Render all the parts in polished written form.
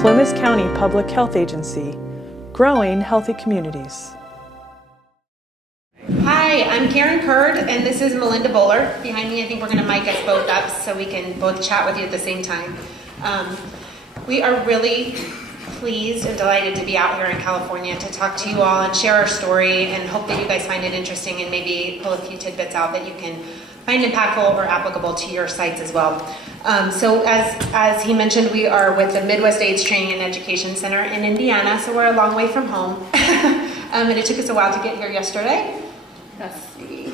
Plumas County Public Health Agency, growing healthy communities. Hi, I'm Karen Kurd, and this is Malinda Boehler. Behind me, I think we're going to mic us both up so we can both chat with you at the same time. We are really pleased and delighted to be out here in California to talk to you all and share our story, and hope that you guys find it interesting and maybe pull a few tidbits out that you can find impactful or applicable to your sites as well. So as he mentioned, we are with the Midwest AIDS Training and Education Center in Indiana, so we're a long way from home. And it took us a while to get here yesterday. Let's see.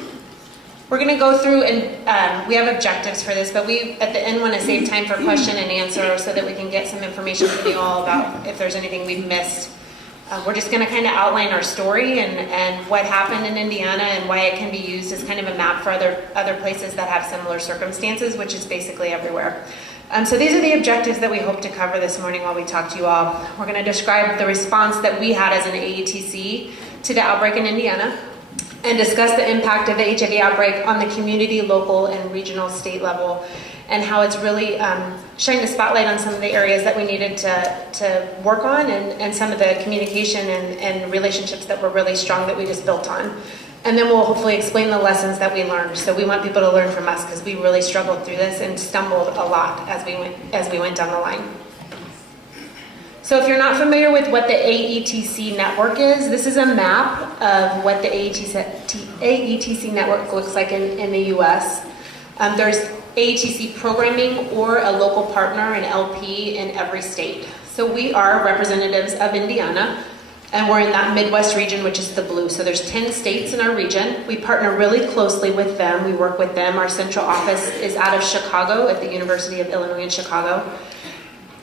We're going to go through, and we have objectives for this, but we at the end want to save time for question and answer so that we can get some information from you all about if there's anything we've missed. We're just going to kind of outline our story and what happened in Indiana and why it can be used as kind of a map for other places that have similar circumstances, which is basically everywhere. So these are the objectives that we hope to cover this morning while we talk to you all. We're going to describe the response that we had as an AETC to the outbreak in Indiana, and discuss the impact of the HIV outbreak on the community, local, and regional state level, and how it's really shined the spotlight on some of the areas that we needed to work on, and some of the communication and relationships that were really strong that we just built on. And then we'll hopefully explain the lessons that we learned. So we want people to learn from us because we really struggled through this and stumbled a lot as we went down the line. So if you're not familiar with what the AETC network is, this is a map of what the AETC network looks like in the US. There's AETC programming or a local partner, an LP, in every state. So we are representatives of Indiana, and we're in that Midwest region, which is the blue. So there's 10 states in our region. We partner really closely with them. We work with them. Our central office is out of Chicago at the University of Illinois in Chicago.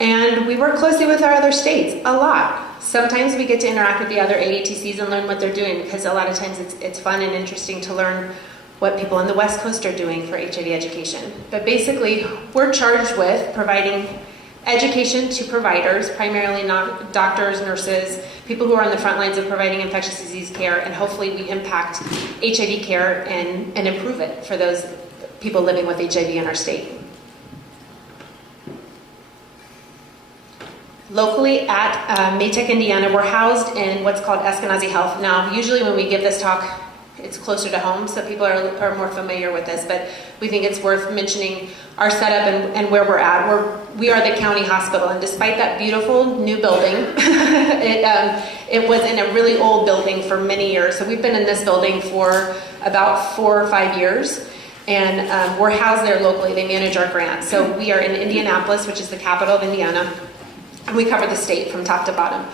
And we work closely with our other states a lot. Sometimes we get to interact with the other AETCs and learn what they're doing, because a lot of times it's fun and interesting to learn what people on the West Coast are doing for HIV education. But basically, we're charged with providing education to providers, primarily not doctors, nurses, people who are on the front lines of providing infectious disease care, and hopefully we impact HIV care and improve it for those people living with HIV in our state. Locally at Maytech, Indiana, we're housed in what's called Eskenazi Health. Now, usually when we give this talk, it's closer to home, so people are more familiar with this, but we think it's worth mentioning our setup and where we're at. We are the county hospital, and despite that beautiful new building, it was in a really old building for many years. So we've been in this building for about 4 or 5 years. And we're housed there locally. They manage our grants. So we are in Indianapolis, which is the capital of Indiana. And we cover the state from top to bottom.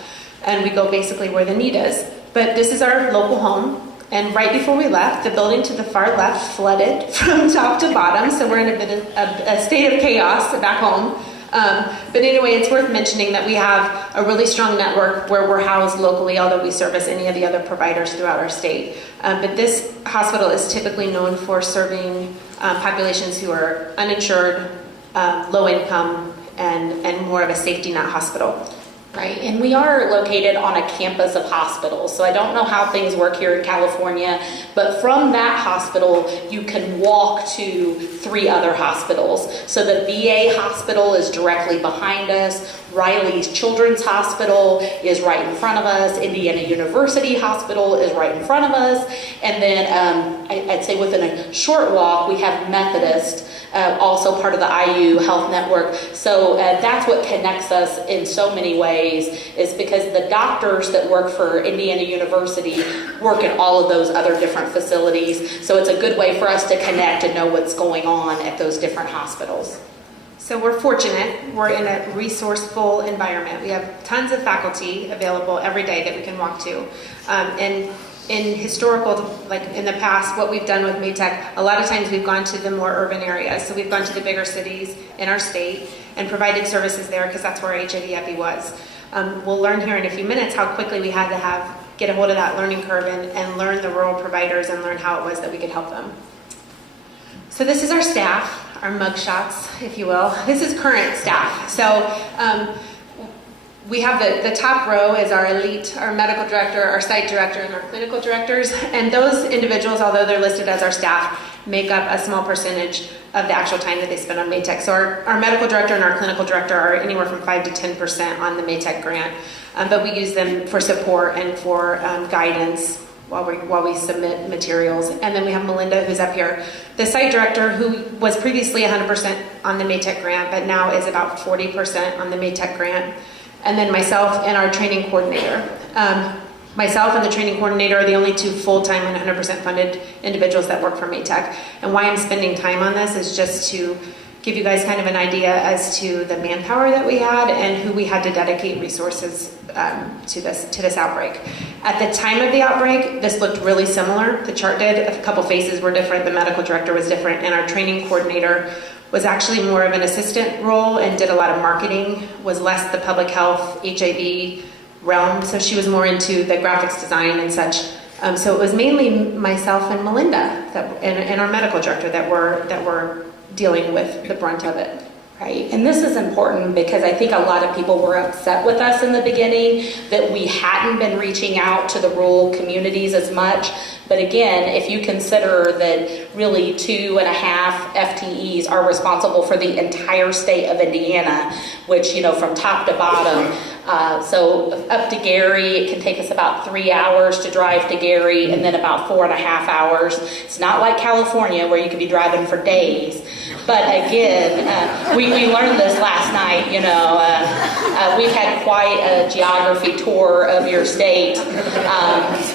And we go basically where the need is. But this is our local home. And right before we left, the building to the far left flooded from top to bottom. So we're in a bit of a state of chaos back home. But anyway, it's worth mentioning that we have a really strong network where we're housed locally, although we service any of the other providers throughout our state. But this hospital is typically known for serving populations who are uninsured, low income, and more of a safety net hospital. Right, and we are located on a campus of hospitals, so I don't know how things work here in California, but from that hospital, you can walk to 3 other hospitals. So the VA hospital is directly behind us, Riley's Children's Hospital is right in front of us, Indiana University Hospital is right in front of us, and then I'd say within a short walk, we have Methodist, also part of the IU Health Network. So that's what connects us in so many ways, is because the doctors that work for Indiana University work in all of those other different facilities. So it's a good way for us to connect and know what's going on at those different hospitals. So we're fortunate. We're in a resourceful environment. We have tons of faculty available every day that we can walk to. And in historical, like in the past, what we've done with Maytech, a lot of times we've gone to the more urban areas. So we've gone to the bigger cities in our state and provided services there because that's where HIV Epi was. We'll learn here in a few minutes how quickly we had to get a hold of that learning curve and learn the rural providers and learn how it was that we could help them. So this is our staff, our mugshots, if you will. This is current staff. So we have the top row is our elite, our medical director, our site director, and our clinical directors. And those individuals, although they're listed as our staff, make up a small percentage of the actual time that they spend on Maytech. So our medical director and our clinical director are anywhere from 5 to 10% on the Maytech grant, but we use them for support and for guidance while we submit materials. And then we have Malinda, who's up here, the site director, who was previously 100% on the Maytech grant, but now is about 40% on the Maytech grant. And then myself and our training coordinator. Myself and the training coordinator are the only two full-time and 100% funded individuals that work for Maytech. And why I'm spending time on this is just to give you guys kind of an idea as to the manpower that we had and who we had to dedicate resources to this outbreak. At the time of the outbreak, this looked really similar. The chart did. A couple faces were different. The medical director was different, and our training coordinator was actually more of an assistant role and did a lot of marketing, was less the public health, HIV realm. So she was more into the graphics design and such. So it was mainly myself and Malinda and our medical director that were dealing with the brunt of it. Right, and this is important because I think a lot of people were upset with us in the beginning that we hadn't been reaching out to the rural communities as much. But again, if you consider that really 2.5 FTEs are responsible for the entire state of Indiana, which, from top to bottom, so up to Gary, it can take us about 3 hours to drive to Gary, and then about 4.5 hours. It's not like California where you could be driving for days. But again, we learned this last night, we've had quite a geography tour of your state,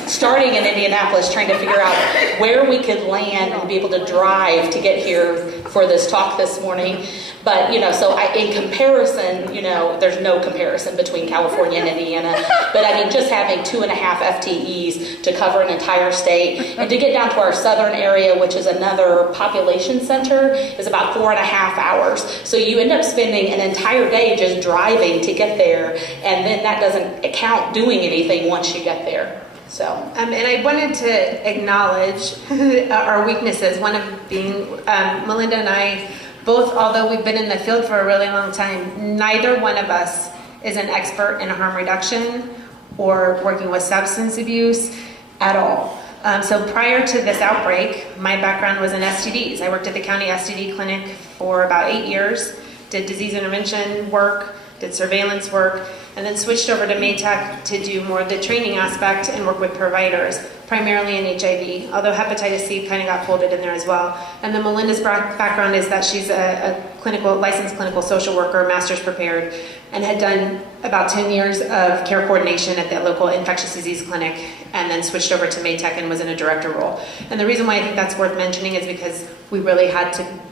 starting in Indianapolis, trying to figure out where we could land and be able to drive to get here for this talk this morning. But, in comparison, there's no comparison between California and Indiana. But I mean, just having 2.5 FTEs to cover an entire state and to get down to our southern area, which is another population center, is about 4.5 hours. So you end up spending an entire day just driving to get there. And then that doesn't count doing anything once you get there. So, and I wanted to acknowledge our weaknesses. One of being Malinda and I, both, although we've been in the field for a really long time, neither one of us is an expert in harm reduction or working with substance abuse at all. So prior to this outbreak, my background was in STDs. I worked at the county STD clinic for about 8 years, did disease intervention work, did surveillance work, and then switched over to Maytech to do more of the training aspect and work with providers, primarily in HIV, although hepatitis C kind of got folded in there as well. And then Malinda's background is that she's a licensed clinical social worker, master's prepared, and had done about 10 years of care coordination at the local infectious disease clinic, and then switched over to Maytech and was in a director role. And the reason why I think that's worth mentioning is because we really had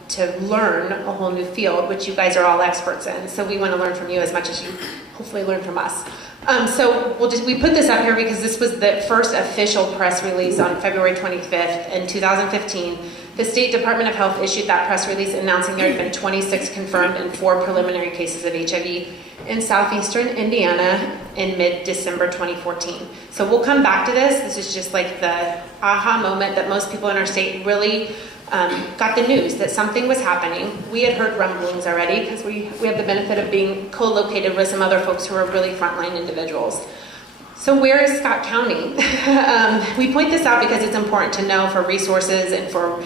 to learn a whole new field, which you guys are all experts in. So we want to learn from you as much as you hopefully learn from us. So we put this up here because this was the first official press release on February 25th in 2015. The State Department of Health issued that press release announcing there had been 26 confirmed and 4 preliminary cases of HIV in southeastern Indiana in mid-December 2014. So we'll come back to this. This is just like the aha moment that most people in our state really got the news that something was happening. We had heard rumblings already because we have the benefit of being co-located with some other folks who are really frontline individuals. So where is Scott County? We point this out because it's important to know for resources and for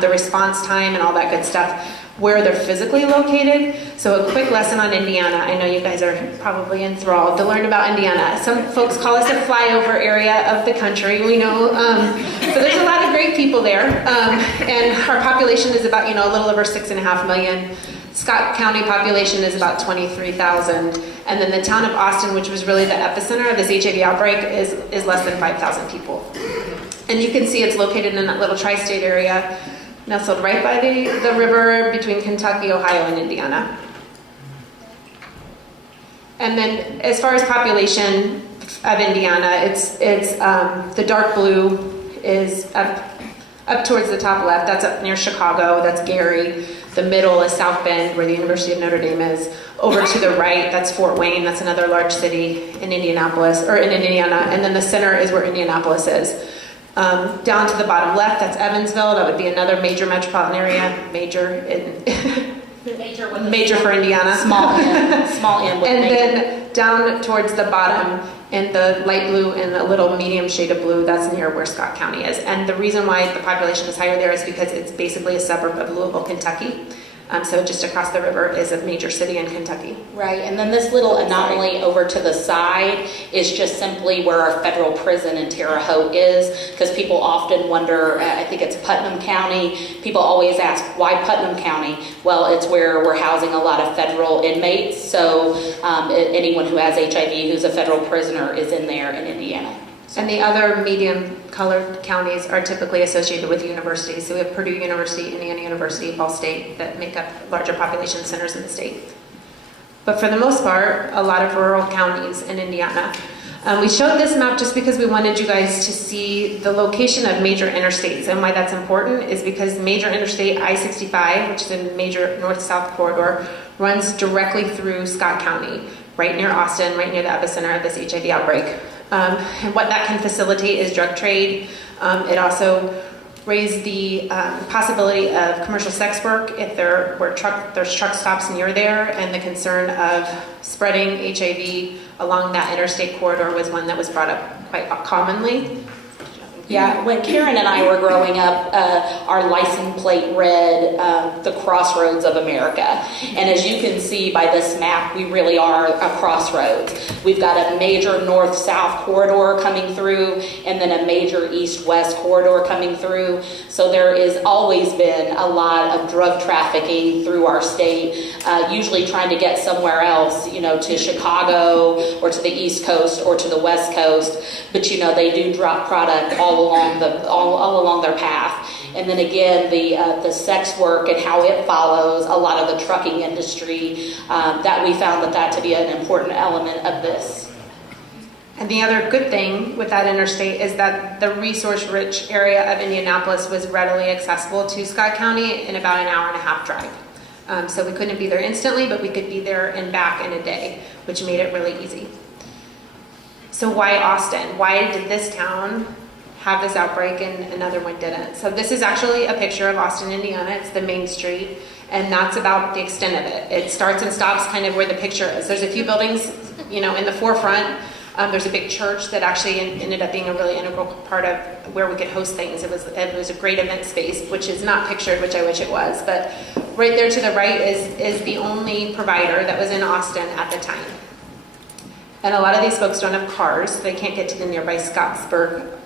the response time and all that good stuff, where they're physically located. So a quick lesson on Indiana. I know you guys are probably enthralled to learn about Indiana. Some folks call us a flyover area of the country. We know, so there's a lot of great people there. And our population is about, a little over 6.5 million. Scott County population is about 23,000. And then the town of Austin, which was really the epicenter of this HIV outbreak, is less than 5,000 people. And you can see it's located in that little tri-state area, nestled right by the river between Kentucky, Ohio, and Indiana. And then as far as population of Indiana, it's the dark blue is up towards the top left. That's up near Chicago. That's Gary. The middle is South Bend, where the University of Notre Dame is. Over to the right, that's Fort Wayne. That's another large city in Indianapolis, or in Indiana. And then the center is where Indianapolis is. Down to the bottom left, that's Evansville. That would be another major metropolitan area. Major. Major for Indiana. Small M with And major. then down towards the bottom in the light blue and a little medium shade of blue, that's near where Scott County is. And the reason why the population is higher there is because it's basically a suburb of Louisville, Kentucky. So just across the river is a major city in Kentucky. Right, and then this little anomaly over to the side is just simply where our federal prison in Terre Haute is, because people often wonder, I think it's Putnam County, people always ask, why Putnam County? Well, it's where we're housing a lot of federal inmates, so anyone who has HIV who's a federal prisoner is in there in Indiana. And the other medium-colored counties are typically associated with universities. So we have Purdue University, Indiana University, Ball State that make up larger population centers in the state. But for the most part, a lot of rural counties in Indiana. We showed this map just because we wanted you guys to see the location of major interstates. And why that's important is because major interstate I-65, which is a major north-south corridor, runs directly through Scott County, right near Austin, right near the epicenter of this HIV outbreak. And what that can facilitate is drug trade. It also raised the possibility of commercial sex work if there's truck stops near there, and the concern of spreading HIV along that interstate corridor was one that was brought up quite commonly. Yeah, when Karen and I were growing up, our license plate read the crossroads of America. And as you can see by this map, we really are a crossroads. We've got a major north-south corridor coming through, and then a major east-west corridor coming through. So there has always been a lot of drug trafficking through our state, usually trying to get somewhere else, to Chicago or to the East Coast or to the West Coast. But they do drop product all along their path. And then again, the sex work and how it follows a lot of the trucking industry, that we found that to be an important element of this. And the other good thing with that interstate is that the resource-rich area of Indianapolis was readily accessible to Scott County in about an hour and a half drive. So we couldn't be there instantly, but we could be there and back in a day, which made it really easy. So why Austin? Why did this town have this outbreak and another one didn't? So this is actually a picture of Austin, Indiana. It's the main street, and that's about the extent of it. It starts and stops kind of where the picture is. There's a few buildings, in the forefront. There's a big church that actually ended up being a really integral part of where we could host things. It was a great event space, which is not pictured, which I wish it was. But right there to the right is the only provider that was in Austin at the time. And a lot of these folks don't have cars, so they can't get to the nearby Scottsburg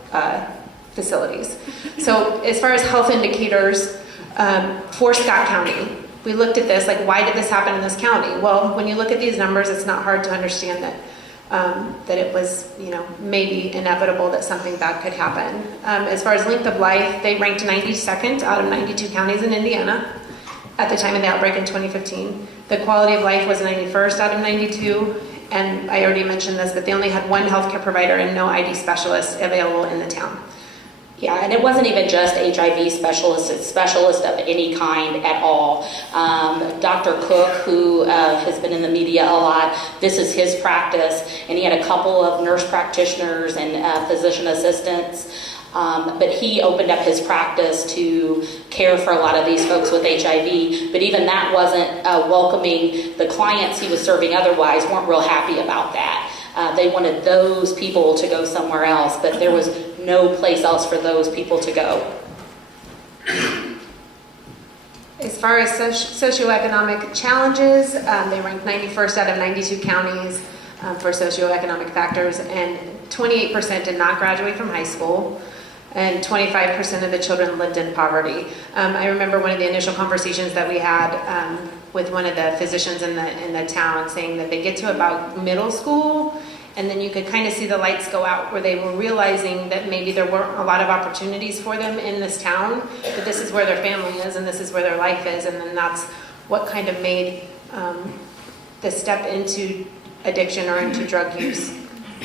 facilities. So as far as health indicators for Scott County, we looked at this, why did this happen in this county? Well, when you look at these numbers, it's not hard to understand that it was, maybe inevitable that something bad could happen. As far as length of life, they ranked 92nd out of 92 counties in Indiana at the time of the outbreak in 2015. The quality of life was 91st out of 92. And I already mentioned this, that they only had one healthcare provider and no ID specialist available in the town. Yeah, and it wasn't even just HIV specialists, it's specialists of any kind at all. Dr. Cook, who has been in the media a lot, this is his practice, and he had a couple of nurse practitioners and physician assistants. But he opened up his practice to care for a lot of these folks with HIV. But even that wasn't welcoming. The clients he was serving otherwise weren't real happy about that. They wanted those people to go somewhere else, but there was no place else for those people to go. As far as socioeconomic challenges, they ranked 91st out of 92 counties for socioeconomic factors, and 28% did not graduate from high school. And 25% of the children lived in poverty. I remember one of the initial conversations that we had with one of the physicians in the town saying that they get to about middle school, and then you could kind of see the lights go out where they were realizing that maybe there weren't a lot of opportunities for them in this town, but this is where their family is and this is where their life is, and then that's what kind of made the step into addiction or into drug use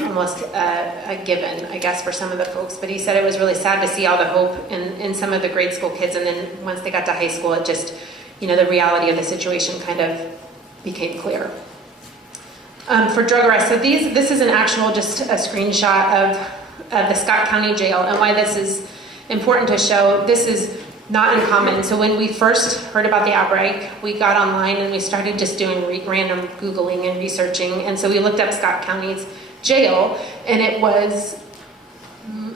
almost a given, I guess, for some of the folks. But he said it was really sad to see all the hope in some of the grade school kids, and then once they got to high school, it just, the reality of the situation kind of became clear. For drug arrests, so this is an actual, just a screenshot of the Scott County Jail, and why this is important to show. This is not uncommon. So when we first heard about the outbreak, we got online and we started just doing random Googling and researching. And so we looked up Scott County's jail, and it was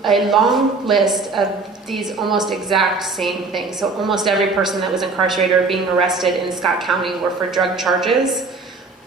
a long list of these almost exact same things. So almost every person that was incarcerated or being arrested in Scott County were for drug charges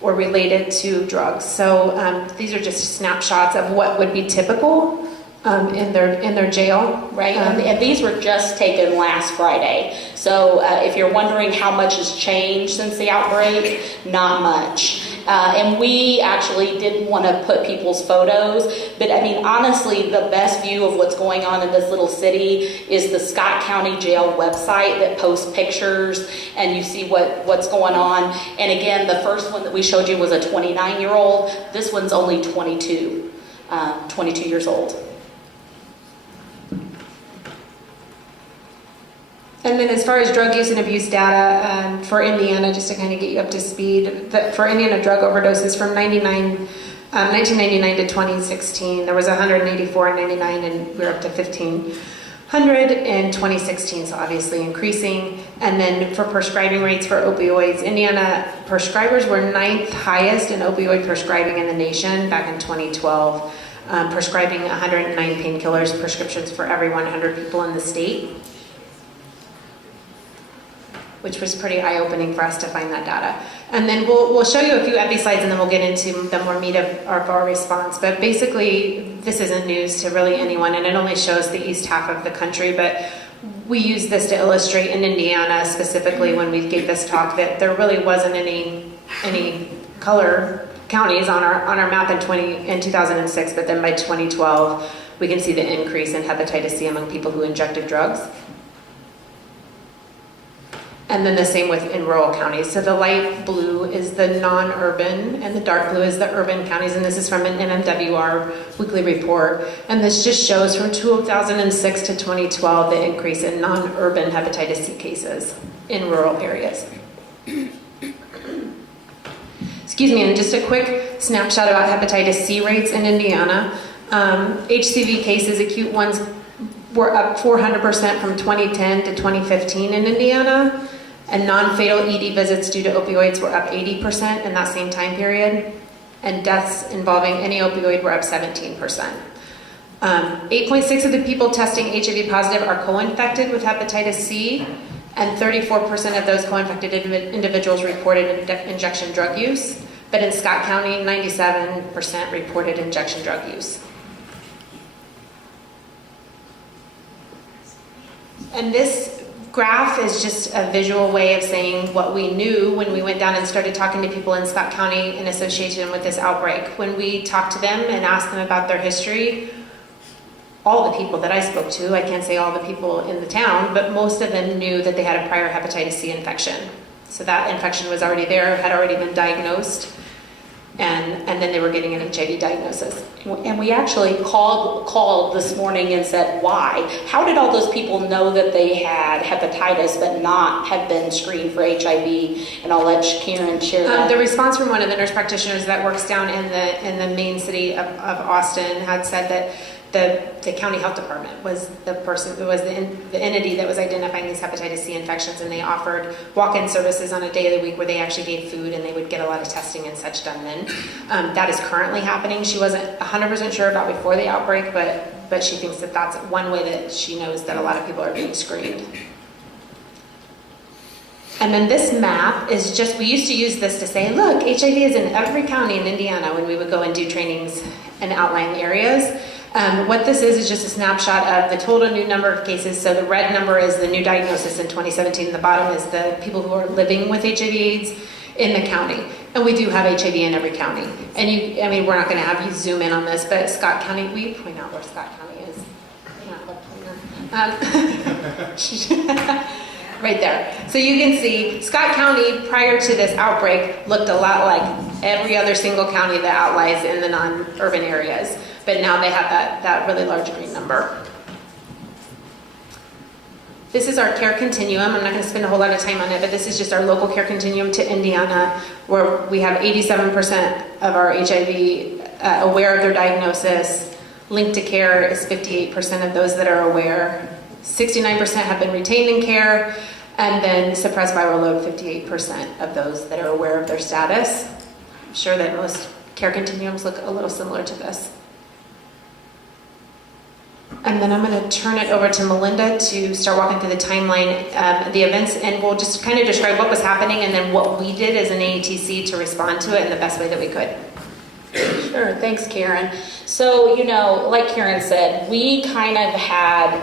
or related to drugs. So these are just snapshots of what would be typical in their jail. Right, and these were just taken last Friday. So if you're wondering how much has changed since the outbreak, not much. And we actually didn't want to put people's photos, but I mean, honestly, the best view of what's going on in this little city is the Scott County Jail website that posts pictures, and you see what's going on. And again, the first one that we showed you was a 29-year-old. This one's only 22 years old. And then as far as drug use and abuse data for Indiana, just to kind of get you up to speed, for Indiana drug overdoses from 1999 to 2016, there was 184 in 99, and we're up to 1,500 in 2016, so obviously increasing. And then for prescribing rates for opioids, Indiana prescribers were 9th highest in opioid prescribing in the nation back in 2012, prescribing 109 painkillers prescriptions for every 100 people in the state, which was pretty eye-opening for us to find that data. And then we'll show you a few epi slides, and then we'll get into the more meat of our response. But basically, this isn't news to really anyone, and it only shows the east half of the country. But we use this to illustrate in Indiana, specifically when we gave this talk, that there really wasn't any color counties on our map in 2006. But then by 2012, we can see the increase in hepatitis C among people who injected drugs. And then the same in rural counties. So the light blue is the non-urban, and the dark blue is the urban counties. And this is from an MMWR weekly report. And this just shows from 2006 to 2012 the increase in non-urban hepatitis C cases in rural areas. Excuse me, and just a quick snapshot about hepatitis C rates in Indiana. HCV cases, acute ones, were up 400% from 2010 to 2015 in Indiana. And non-fatal ED visits due to opioids were up 80% in that same time period. And deaths involving any opioid were up 17%. 8.6% of the people testing HIV positive are co-infected with hepatitis C, and 34% of those co-infected individuals reported injection drug use. But in Scott County, 97% reported injection drug use. And this graph is just a visual way of saying what we knew when we went down and started talking to people in Scott County in association with this outbreak. When we talked to them and asked them about their history, all the people that I spoke to, I can't say all the people in the town, but most of them knew that they had a prior hepatitis C infection. So that infection was already there, had already been diagnosed, and then they were getting an HIV diagnosis. And we actually called this morning and said, why? How did all those people know that they had hepatitis but not have been screened for HIV? And I'll let Karen share that. The response from one of the nurse practitioners that works down in the main city of Austin had said that the county health department was the person, was the entity that was identifying these hepatitis C infections, and they offered walk-in services on a day of the week where they actually gave food, and they would get a lot of testing and such done then. That is currently happening. She wasn't 100% sure about before the outbreak, but she thinks that that's one way that she knows that a lot of people are being screened. And then this map is just, we used to use this to say, look, HIV is in every county in Indiana when we would go and do trainings in outlying areas. What this is just a snapshot of the total new number of cases. So the red number is the new diagnosis in 2017. The bottom is the people who are living with HIV/AIDS in the county. And we do have HIV in every county. And we're not going to have you zoom in on this, but Scott County, will you point out where Scott County is? Right there. So you can see Scott County prior to this outbreak looked a lot like every other single county that outlies in the non-urban areas. But now they have that really large green number. This is our care continuum. I'm not going to spend a whole lot of time on it, but this is just our local care continuum to Indiana, where we have 87% of our HIV aware of their diagnosis. Linked to care is 58% of those that are aware. 69% have been retained in care, and then suppressed viral load, 58% of those that are aware of their status. I'm sure that most care continuums look a little similar to this. And then I'm going to turn it over to Malinda to start walking through the timeline of the events, and we'll just kind of describe what was happening and then what we did as an AETC to respond to it in the best way that we could. Sure, thanks Karen. So, like Karen said, we kind of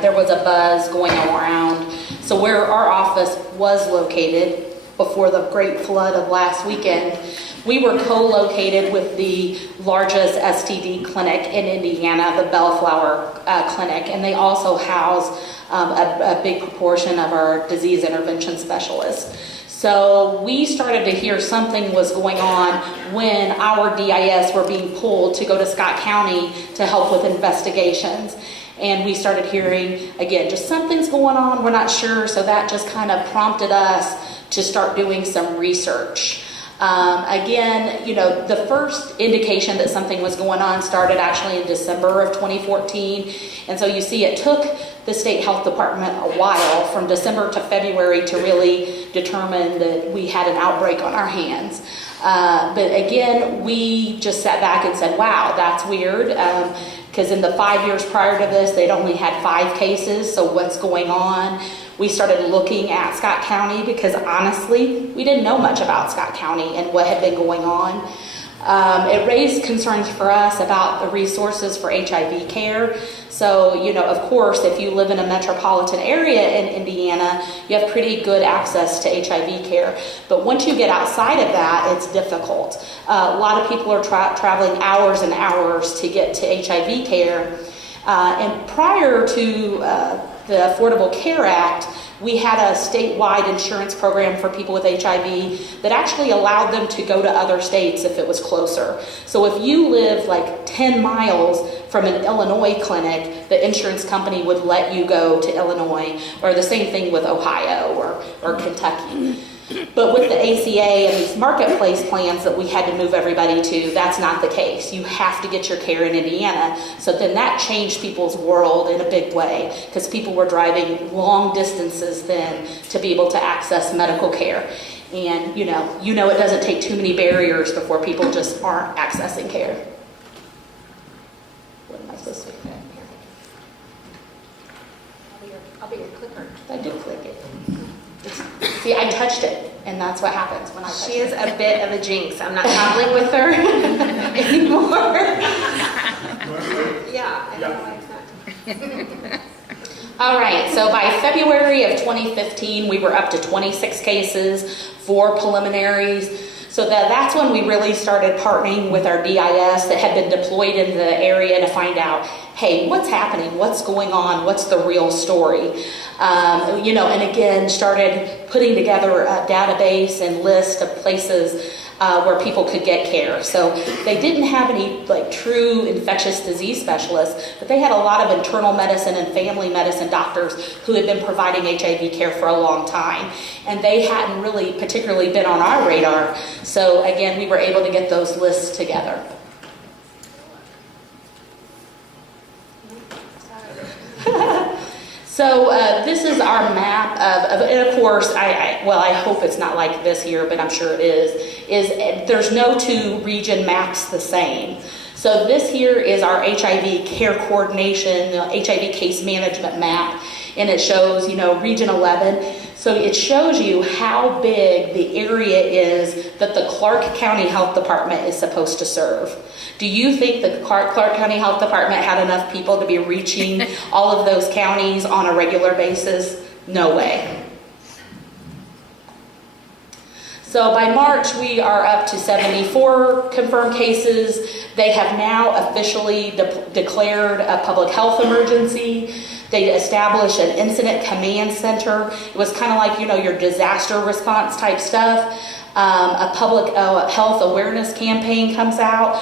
there was a buzz going around. So where our office was located before the great flood of last weekend, we were co-located with the largest STD clinic in Indiana, the Bellflower Clinic, and they also house a big proportion of our disease intervention specialists. So we started to hear something was going on when our DIS were being pulled to go to Scott County to help with investigations. And we started hearing, again, just something's going on, we're not sure. So that just kind of prompted us to start doing some research. The first indication that something was going on started actually in December of 2014. And so you see it took the state health department a while from December to February to really determine that we had an outbreak on our hands. But again, we just sat back and said, wow, that's weird. Because in the 5 years prior to this, they'd only had 5 cases. So what's going on? We started looking at Scott County because honestly, we didn't know much about Scott County and what had been going on. It raised concerns for us about the resources for HIV care. So, of course, if you live in a metropolitan area in Indiana, you have pretty good access to HIV care. But once you get outside of that, it's difficult. A lot of people are traveling hours and hours to get to HIV care. And prior to the Affordable Care Act, we had a statewide insurance program for people with HIV that actually allowed them to go to other states if it was closer. So if you live like 10 miles from an Illinois clinic, the insurance company would let you go to Illinois, or the same thing with Ohio or Kentucky. But with the ACA and these marketplace plans that we had to move everybody to, that's not the case. You have to get your care in Indiana. So then that changed people's world in a big way because people were driving long distances then to be able to access medical care. And it doesn't take too many barriers before people just aren't accessing care. What am I supposed to do? I'll be your clicker. I did click it. See, I touched it, and that's what happens when I touch it. She is a bit of a jinx. I'm not traveling with her anymore. Yeah, I don't know why it's not. All right, so by February of 2015, we were up to 26 cases, 4 preliminaries. So that's when we really started partnering with our DIS that had been deployed in the area to find out, hey, what's happening? What's going on? What's the real story? And again, started putting together a database and list of places where people could get care. So they didn't have any true infectious disease specialists, but they had a lot of internal medicine and family medicine doctors who had been providing HIV care for a long time. And they hadn't really particularly been on our radar. So again, we were able to get those lists together. So this is our map and of course, I hope it's not like this here, but I'm sure it is there's no 2 region maps the same. So this here is our HIV care coordination, HIV case management map, and it shows, Region 11. So it shows you how big the area is that the Clark County Health Department is supposed to serve. Do you think that the Clark County Health Department had enough people to be reaching all of those counties on a regular basis? No way. So by March, we are up to 74 confirmed cases. They have now officially declared a public health emergency. They established an incident command center. It was kind of like, your disaster response type stuff. A public health awareness campaign comes out.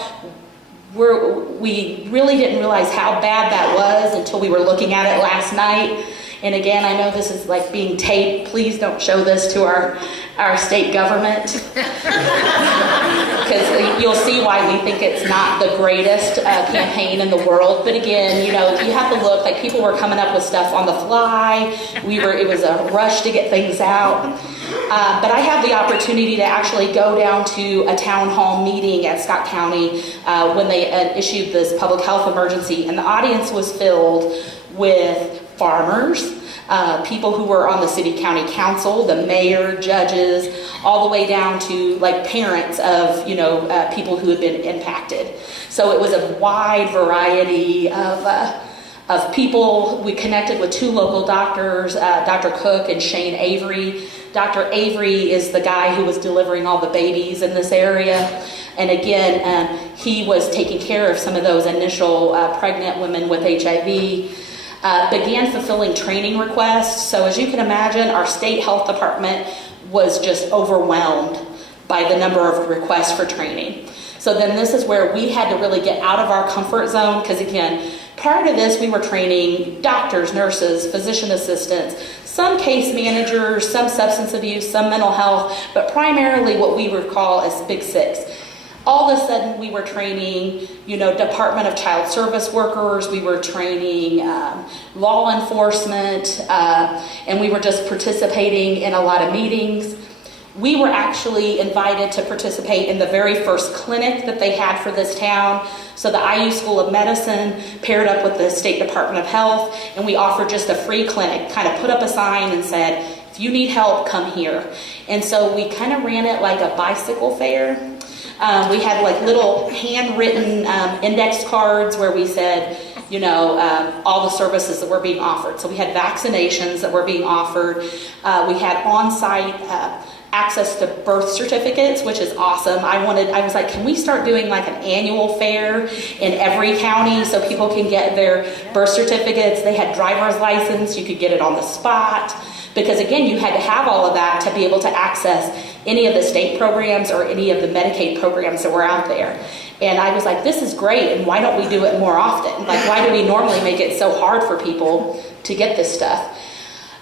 We really didn't realize how bad that was until we were looking at it last night. And again, I know this is like being taped. Please don't show this to our state government. Because you'll see why why we think it's not the greatest campaign in the world. But again, you have to look, like people were coming up with stuff on the fly. It was a rush to get things out. But I had the opportunity to actually go down to a town hall meeting at Scott County when they issued this public health emergency, and the audience was filled with farmers, people who were on the city county council, the mayor, judges, all the way down to like parents of people who had been impacted. So it was a wide variety of people. We connected with 2 local doctors, Dr. Cook and Shane Avery. Dr. Avery is the guy who was delivering all the babies in this area. And again, he was taking care of some of those initial pregnant women with HIV. Began fulfilling training requests. So as you can imagine, our state health department was just overwhelmed by the number of requests for training. So then this is where we had to really get out of our comfort zone, because again, prior to this, we were training doctors, nurses, physician assistants, some case managers, some substance abuse, some mental health, but primarily what we would call as Big Six. All of a sudden, we were training, Department of Child Service workers, we were training law enforcement, and we were just participating in a lot of meetings. We were actually invited to participate in the very first clinic that they had for this town. So the IU School of Medicine paired up with the State Department of Health, and we offered just a free clinic, kind of put up a sign and said, if you need help, come here. And so we kind of ran it like a bicycle fair. We had like little handwritten index cards where we said, all the services that were being offered. So we had vaccinations that were being offered. We had on-site access to birth certificates, which is awesome. I was like, can we start doing like an annual fair in every county so people can get their birth certificates? They had driver's license, you could get it on the spot. Because again, you had to have all of that to be able to access any of the state programs or any of the Medicaid programs that were out there. And I was like, this is great, and why don't we do it more often? Like, why do we normally make it so hard for people to get this stuff?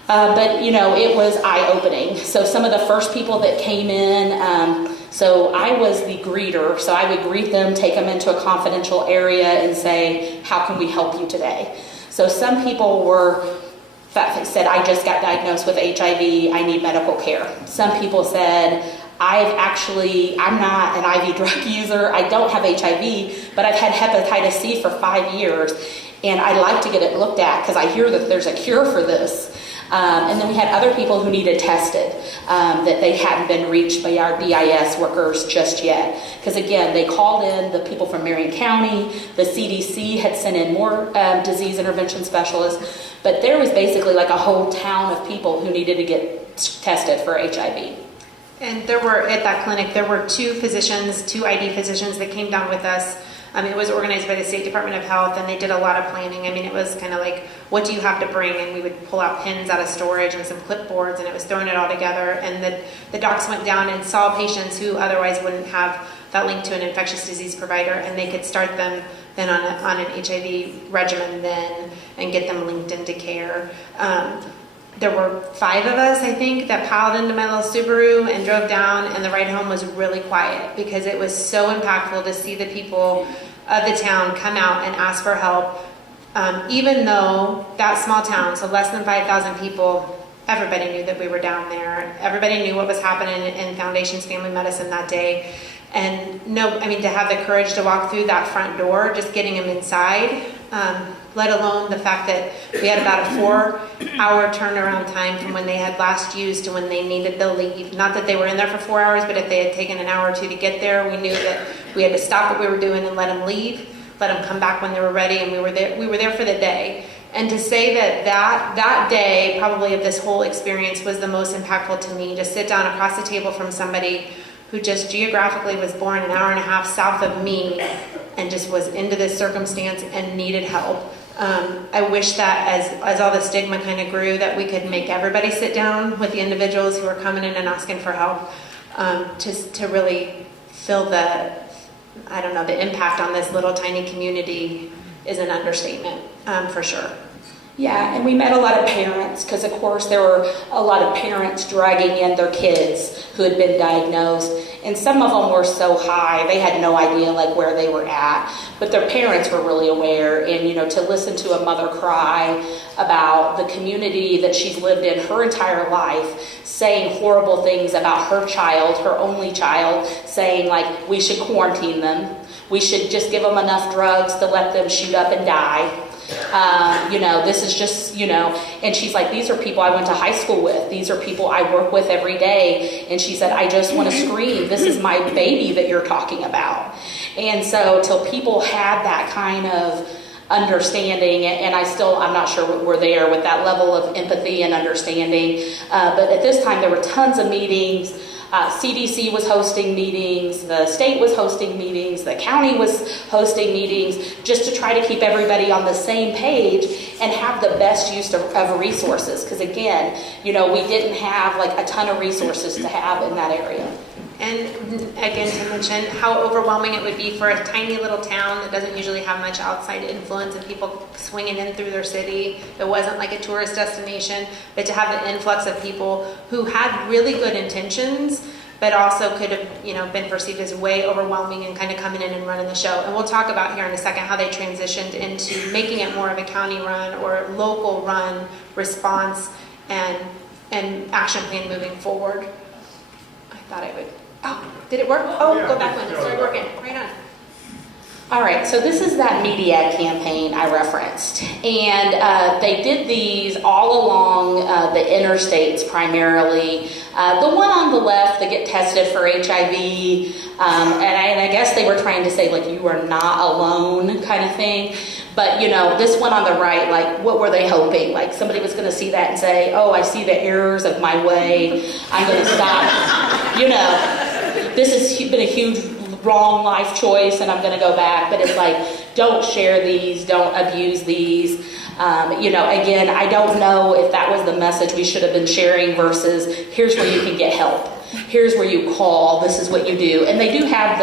But it was eye-opening. So some of the first people that came in, so I was the greeter. So I would greet them, take them into a confidential area and say, how can we help you today? So some people said, I just got diagnosed with HIV, I need medical care. Some people said, I'm not an IV drug user, I don't have HIV, but I've had hepatitis C for 5 years, and I'd like to get it looked at because I hear that there's a cure for this. And then we had other people who needed tested, that they hadn't been reached by our DIS workers just yet. Because again, they called in the people from Marion County, the CDC had sent in more disease intervention specialists, but there was basically like a whole town of people who needed to get tested for HIV. And at that clinic, there were 2 ID physicians that came down with us. It was organized by the State Department of Health, and they did a lot of planning. It was kind of like, what do you have to bring? And we would pull out pins out of storage and some clipboards, and it was throwing it all together. And the docs went down and saw patients who otherwise wouldn't have that link to an infectious disease provider, and they could start them then on an HIV regimen then and get them linked into care. There were 5 of us, I think, that piled into my little Subaru and drove down, and the ride home was really quiet because it was so impactful to see the people of the town come out and ask for help. Even though that small town, so less than 5,000 people, everybody knew that we were down there. Everybody knew what was happening in Foundation's Family Medicine that day. And to have the courage to walk through that front door, just getting them inside, let alone the fact that we had about a 4-hour turnaround time from when they had last used to when they needed the leave. Not that they were in there for 4 hours, but if they had taken an hour or 2 to get there, we knew that we had to stop what we were doing and let them leave, let them come back when they were ready, and we were there for the day. And to say that day, probably of this whole experience, was the most impactful to me, to sit down across the table from somebody who just geographically was born an hour and a half south of me and just was into this circumstance and needed help. I wish that as all the stigma kind of grew, that we could make everybody sit down with the individuals who are coming in and asking for help, to really feel the impact on this little tiny community is an understatement, for sure. Yeah, and we met a lot of parents because, of course, there were a lot of parents dragging in their kids who had been diagnosed. and some of them were so high, they had no idea like where they were at, but their parents were really aware. And, you know, to listen to a mother cry about the community that she's lived in her entire life, saying horrible things about her child, her only child, saying like, we should quarantine them. We should just give them enough drugs to let them shoot up and die. You know, this is just, you know, and she's like, these are people I went to high school with. These are people I work with every day. And she said, I just want to scream. This is my baby that you're talking about. And so till people had that kind of understanding, and I'm not sure we're there with that level of empathy and understanding. But at this time, there were tons of meetings. CDC was hosting meetings, the state was hosting meetings, the county was hosting meetings, just to try to keep everybody on the same page and have the best use of resources. Because again, you know, we didn't have like a ton of resources to have in that area. And again, to mention how overwhelming it would be for a tiny little town that doesn't usually have much outside influence and people swinging in through their city. It wasn't like a tourist destination, but to have an influx of people who had really good intentions, but also could have, you know, been perceived as way overwhelming and kind of coming in and running the show. And we'll talk about here in a second how they transitioned into making it more of a county run or local run response and action plan moving forward. I thought I would. Oh, did it work? Oh, yeah, go back when it started working. Right on. All right, so this is that media campaign I referenced. And they did these all along the interstates primarily. The one on the left, they get tested for HIV. And I guess they were trying to say, like, you are not alone kind of thing. But, you know, this one on the right, like, what were they hoping? Like, somebody was going to see that and say, oh, I see the errors of my way. I'm going to stop. You know, this has been a huge wrong life choice and I'm going to go back. But it's like, don't share these, don't abuse these. You know, again, I don't know if that was the message we should have been sharing versus here's where you can get help. Here's where you call, this is what you do. And they do have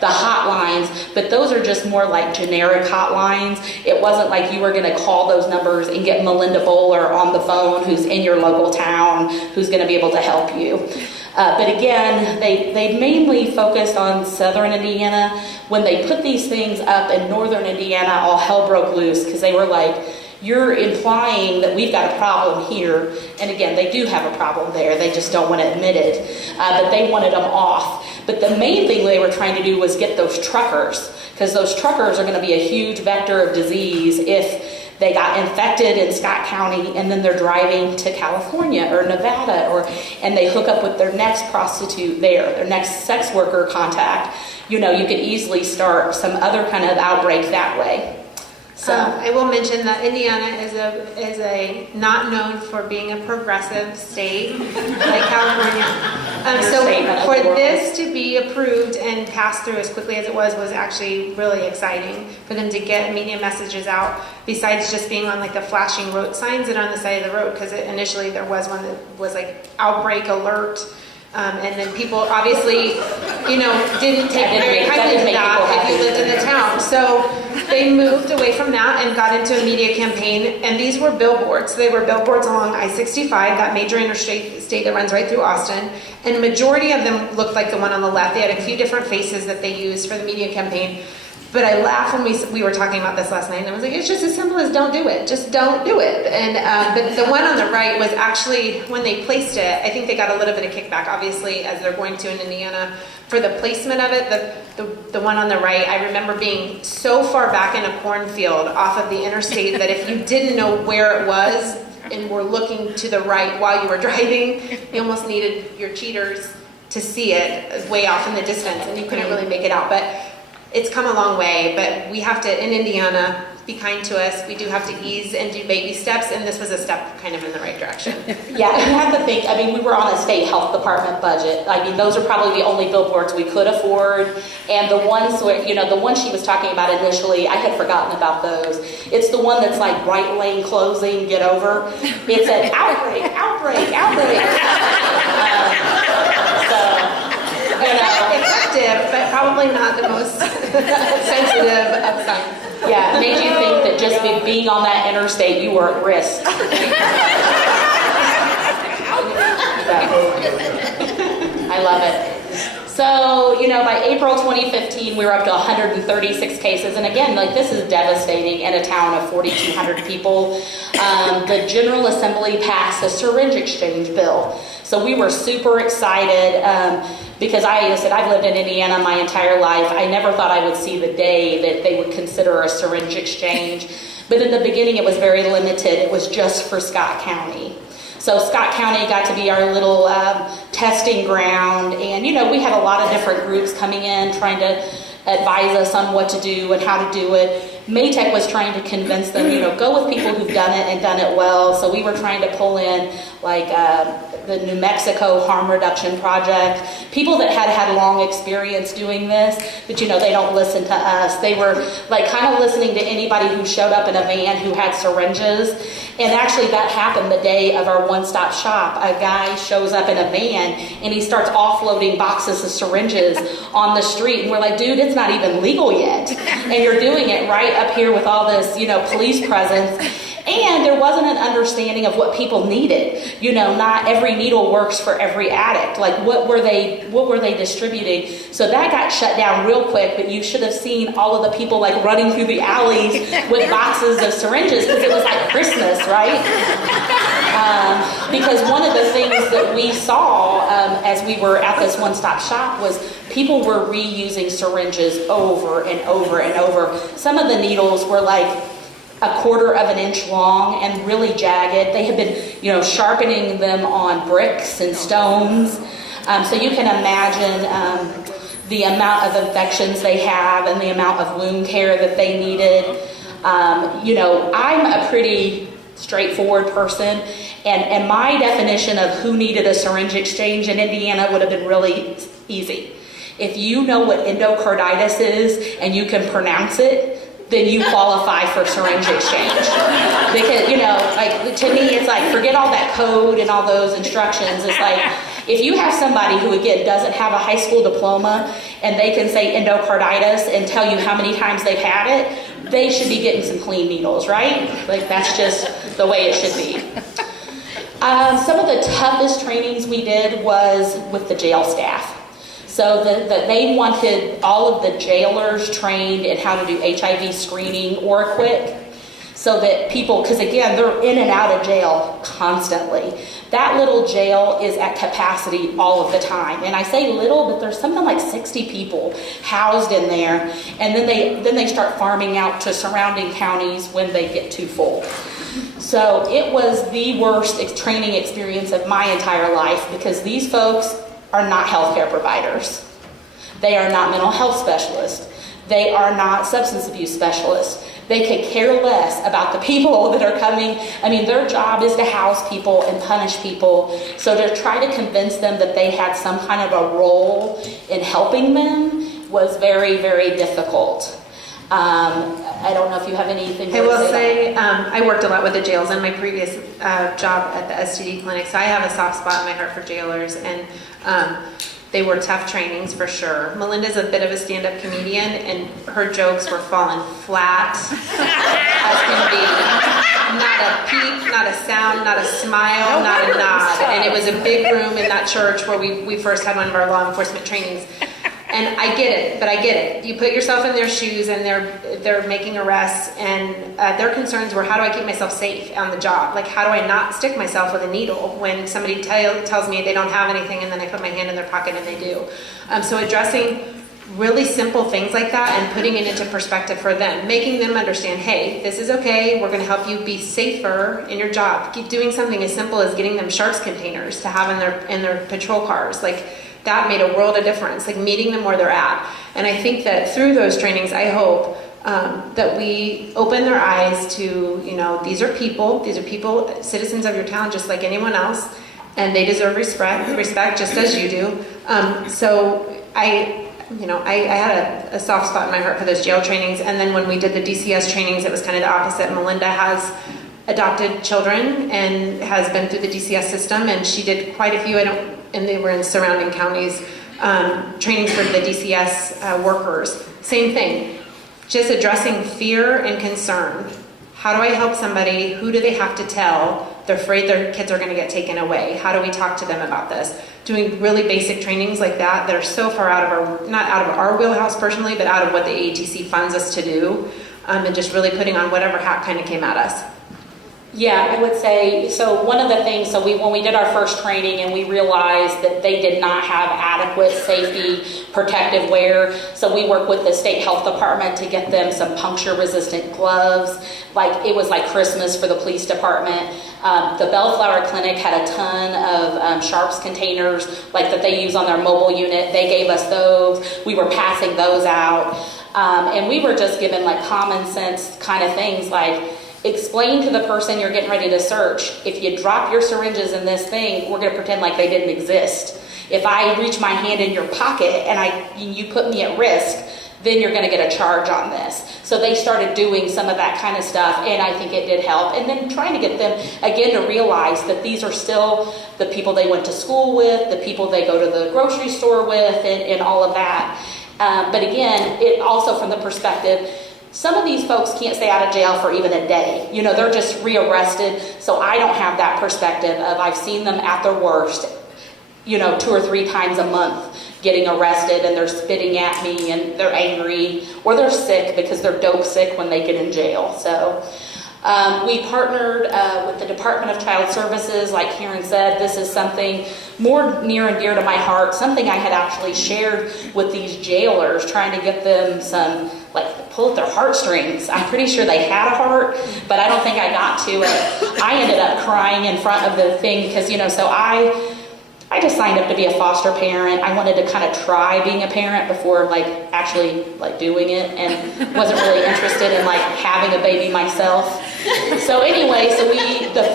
the hotlines, but those are just more like generic hotlines. It wasn't like you were going to call those numbers and get Malinda Boehler on the phone who's in your local town, who's going to be able to help you. But again, they mainly focused on southern Indiana. When they put these things up in northern Indiana, all hell broke loose because they were like, you're implying that we've got a problem here. And again, they do have a problem there. They just don't want to admit it. But they wanted them off. But the main thing they were trying to do was get those truckers, because those truckers are going to be a huge vector of disease if they got infected in Scott County and then they're driving to California or Nevada, and they hook up with their next prostitute there, their next sex worker contact. You know, you could easily start some other kind of outbreak that way. So I will mention that Indiana is a not known for being a progressive state like California. So for this to be approved and passed through as quickly as it was actually really exciting for them to get media messages out, besides just being on like the flashing road signs that are on the side of the road, because initially there was one that was like outbreak alert. And then people obviously, you know, didn't take very kindly to that if you lived in the town. So they moved away from that and got into a media campaign. And these were billboards. They were billboards along I-65, that major interstate that runs right through Austin. And a majority of them looked like the one on the left. They had a few different faces that they used for the media campaign. But I laughed when we were talking about this last night, and I was like, it's just as simple as don't do it. Just don't do it. And but the one on the right was actually, when they placed it, I think they got a little bit of kickback, obviously, as they're going to in Indiana, for the placement of it. The one on the right, I remember being so far back in a cornfield off of the interstate that if you didn't know where it was and were looking to the right while you were driving, you almost needed your cheaters to see it way off in the distance, and you couldn't really make it out. But it's come a long way, but we have to, in Indiana, be kind to us. We do have to ease and do baby steps, and this was a step kind of in the right direction. Yeah, and you have to think, I mean, we were on a state health department budget. I mean, those are probably the only billboards we could afford. And the ones where, you know, the one she was talking about initially, I had forgotten about those. It's the one that's like right lane closing, get over. It said, outbreak, outbreak, outbreak. You know, effective, but probably not the most sensitive of signs. Yeah, it made you think that just being on that interstate, you were at risk. I love it. So, by April 2015, we were up to 136 cases. And again, this is devastating in a town of 4,200 people. The General Assembly passed a syringe exchange bill. So we were super excited because I've lived in Indiana my entire life. I never thought I would see the day that they would consider a syringe exchange. But in the beginning, it was very limited. It was just for Scott County. So Scott County got to be our little testing ground. And, we had a lot of different groups coming in trying to advise us on what to do and how to do it. Maytech was trying to convince them, go with people who've done it and done it well. So we were trying to pull in the New Mexico Harm Reduction Project, people that had long experience doing this, but they don't listen to us. They were kind of listening to anybody who showed up in a van who had syringes. And actually that happened the day of our one-stop shop. A guy shows up in a van and he starts offloading boxes of syringes on the street. And we're like, dude, it's not even legal yet. And you're doing it right up here with all this, police presence. And there wasn't an understanding of what people needed. Not every needle works for every addict. What were they distributing? So that got shut down real quick, but you should have seen all of the people running through the alleys with boxes of syringes because it was like Christmas, right? Because one of the things that we saw as we were at this one-stop shop was people were reusing syringes over and over and over. Some of the needles were a quarter of an inch long and really jagged. They had been, sharpening them on bricks and stones. So you can imagine the amount of infections they have and the amount of wound care that they needed. I'm a pretty straightforward person, and my definition of who needed a syringe exchange in Indiana would have been really easy. If you know what endocarditis is and you can pronounce it, then you qualify for syringe exchange. Because, to me, it's forget all that code and all those instructions. It's if you have somebody who, again, doesn't have a high school diploma and they can say endocarditis and tell you how many times they've had it, they should be getting some clean needles, right? That's just the way it should be. Some of the toughest trainings we did was with the jail staff. So that they wanted all of the jailers trained in how to do HIV screening or quit, so that people, because again, they're in and out of jail constantly. That little jail is at capacity all of the time. And I say little, but there's something like 60 people housed in there. And then they start farming out to surrounding counties when they get too full. So it was the worst training experience of my entire life, because these folks are not healthcare providers. They are not mental health specialists. They are not substance abuse specialists. They could care less about the people that are coming. Their job is to house people and punish people. So to try to convince them that they had some kind of a role in helping them was very, very difficult. I don't know if you have anything to I will say. I worked a lot with the jails in my previous job at the STD clinic, so I have a soft spot in my heart for jailers, and they were tough trainings for sure. Melinda's a bit of a stand-up comedian, and her jokes were falling flat as can be. Not a peep, not a sound, not a smile, not a nod. And it was a big room in that church where we first had one of our law enforcement trainings. And I get it. You put yourself in their shoes, and they're making arrests, and their concerns were, how do I keep myself safe on the job? How do I not stick myself with a needle when somebody tells me they don't have anything, and then I put my hand in their pocket and they do. So addressing really simple things like that and putting it into perspective for them, making them understand, hey, this is okay, we're going to help you be safer in your job. Keep doing something as simple as getting them sharps containers to have in their patrol cars. That made a world of difference, meeting them where they're at. And I think that through those trainings, I hope that we open their eyes to, these are people, citizens of your town, just like anyone else, and they deserve respect just as you do. So I had a soft spot in my heart for those jail trainings. And then when we did the DCS trainings, it was kind of the opposite. Melinda has adopted children and has been through the DCS system, and she did quite a few, and they were in surrounding counties, trainings for the DCS workers. Same thing, just addressing fear and concern. How do I help somebody? Who do they have to tell They're afraid their kids are going to get taken away. How do we talk to them about this? Doing really basic trainings like that are so far out of our, not out of our wheelhouse personally, but out of what the ATC funds us to do, and just really putting on whatever hat kind of came at us. Yeah, I would say, so one of the things, when we did our first training and we realized that they did not have adequate safety protective wear, so we worked with the state health department to get them some puncture resistant gloves. Like, it was like Christmas for the police department. The Bellflower Clinic had a ton of sharps containers like that they use on their mobile unit. They gave us those. We were passing those out. And we were just given like common sense kind of things like, explain to the person you're getting ready to search, if you drop your syringes in this thing, we're going to pretend like they didn't exist. If I reach my hand in your pocket and you put me at risk, then you're going to get a charge on this. So they started doing some of that kind of stuff, and I think it did help. And then trying to get them, again, to realize that these are still the people they went to school with, the people they go to the grocery store with, and all of that. But again, it also from the perspective, some of these folks can't stay out of jail for even a day. You know, they're just rearrested. So I don't have that perspective of I've seen them at their worst, 2 or 3 times a month getting arrested, and they're spitting at me and they're angry or they're sick because they're dope sick when they get in jail. So we partnered with the Department of Child Services. Like Karen said, this is something more near and dear to my heart, something I had actually shared with these jailers, trying to get them some, pull at their heartstrings. I'm pretty sure they had a heart, but I don't think I got to it. I ended up crying in front of the thing because, so I just signed up to be a foster parent. I wanted to kind of try being a parent before actually doing it, and wasn't really interested in having a baby myself. So anyway, the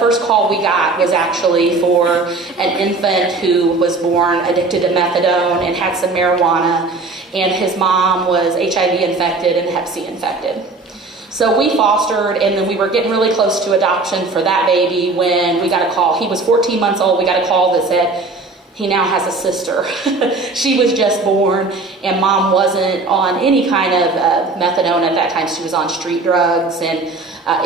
first call we got was actually for an infant who was born addicted to methadone and had some marijuana, and his mom was HIV infected and Hep C infected. So we fostered, and then we were getting really close to adoption for that baby when we got a call. He was 14 months old. We got a call that said he now has a sister. She was just born, and mom wasn't on any kind of methadone at that time. She was on street drugs, and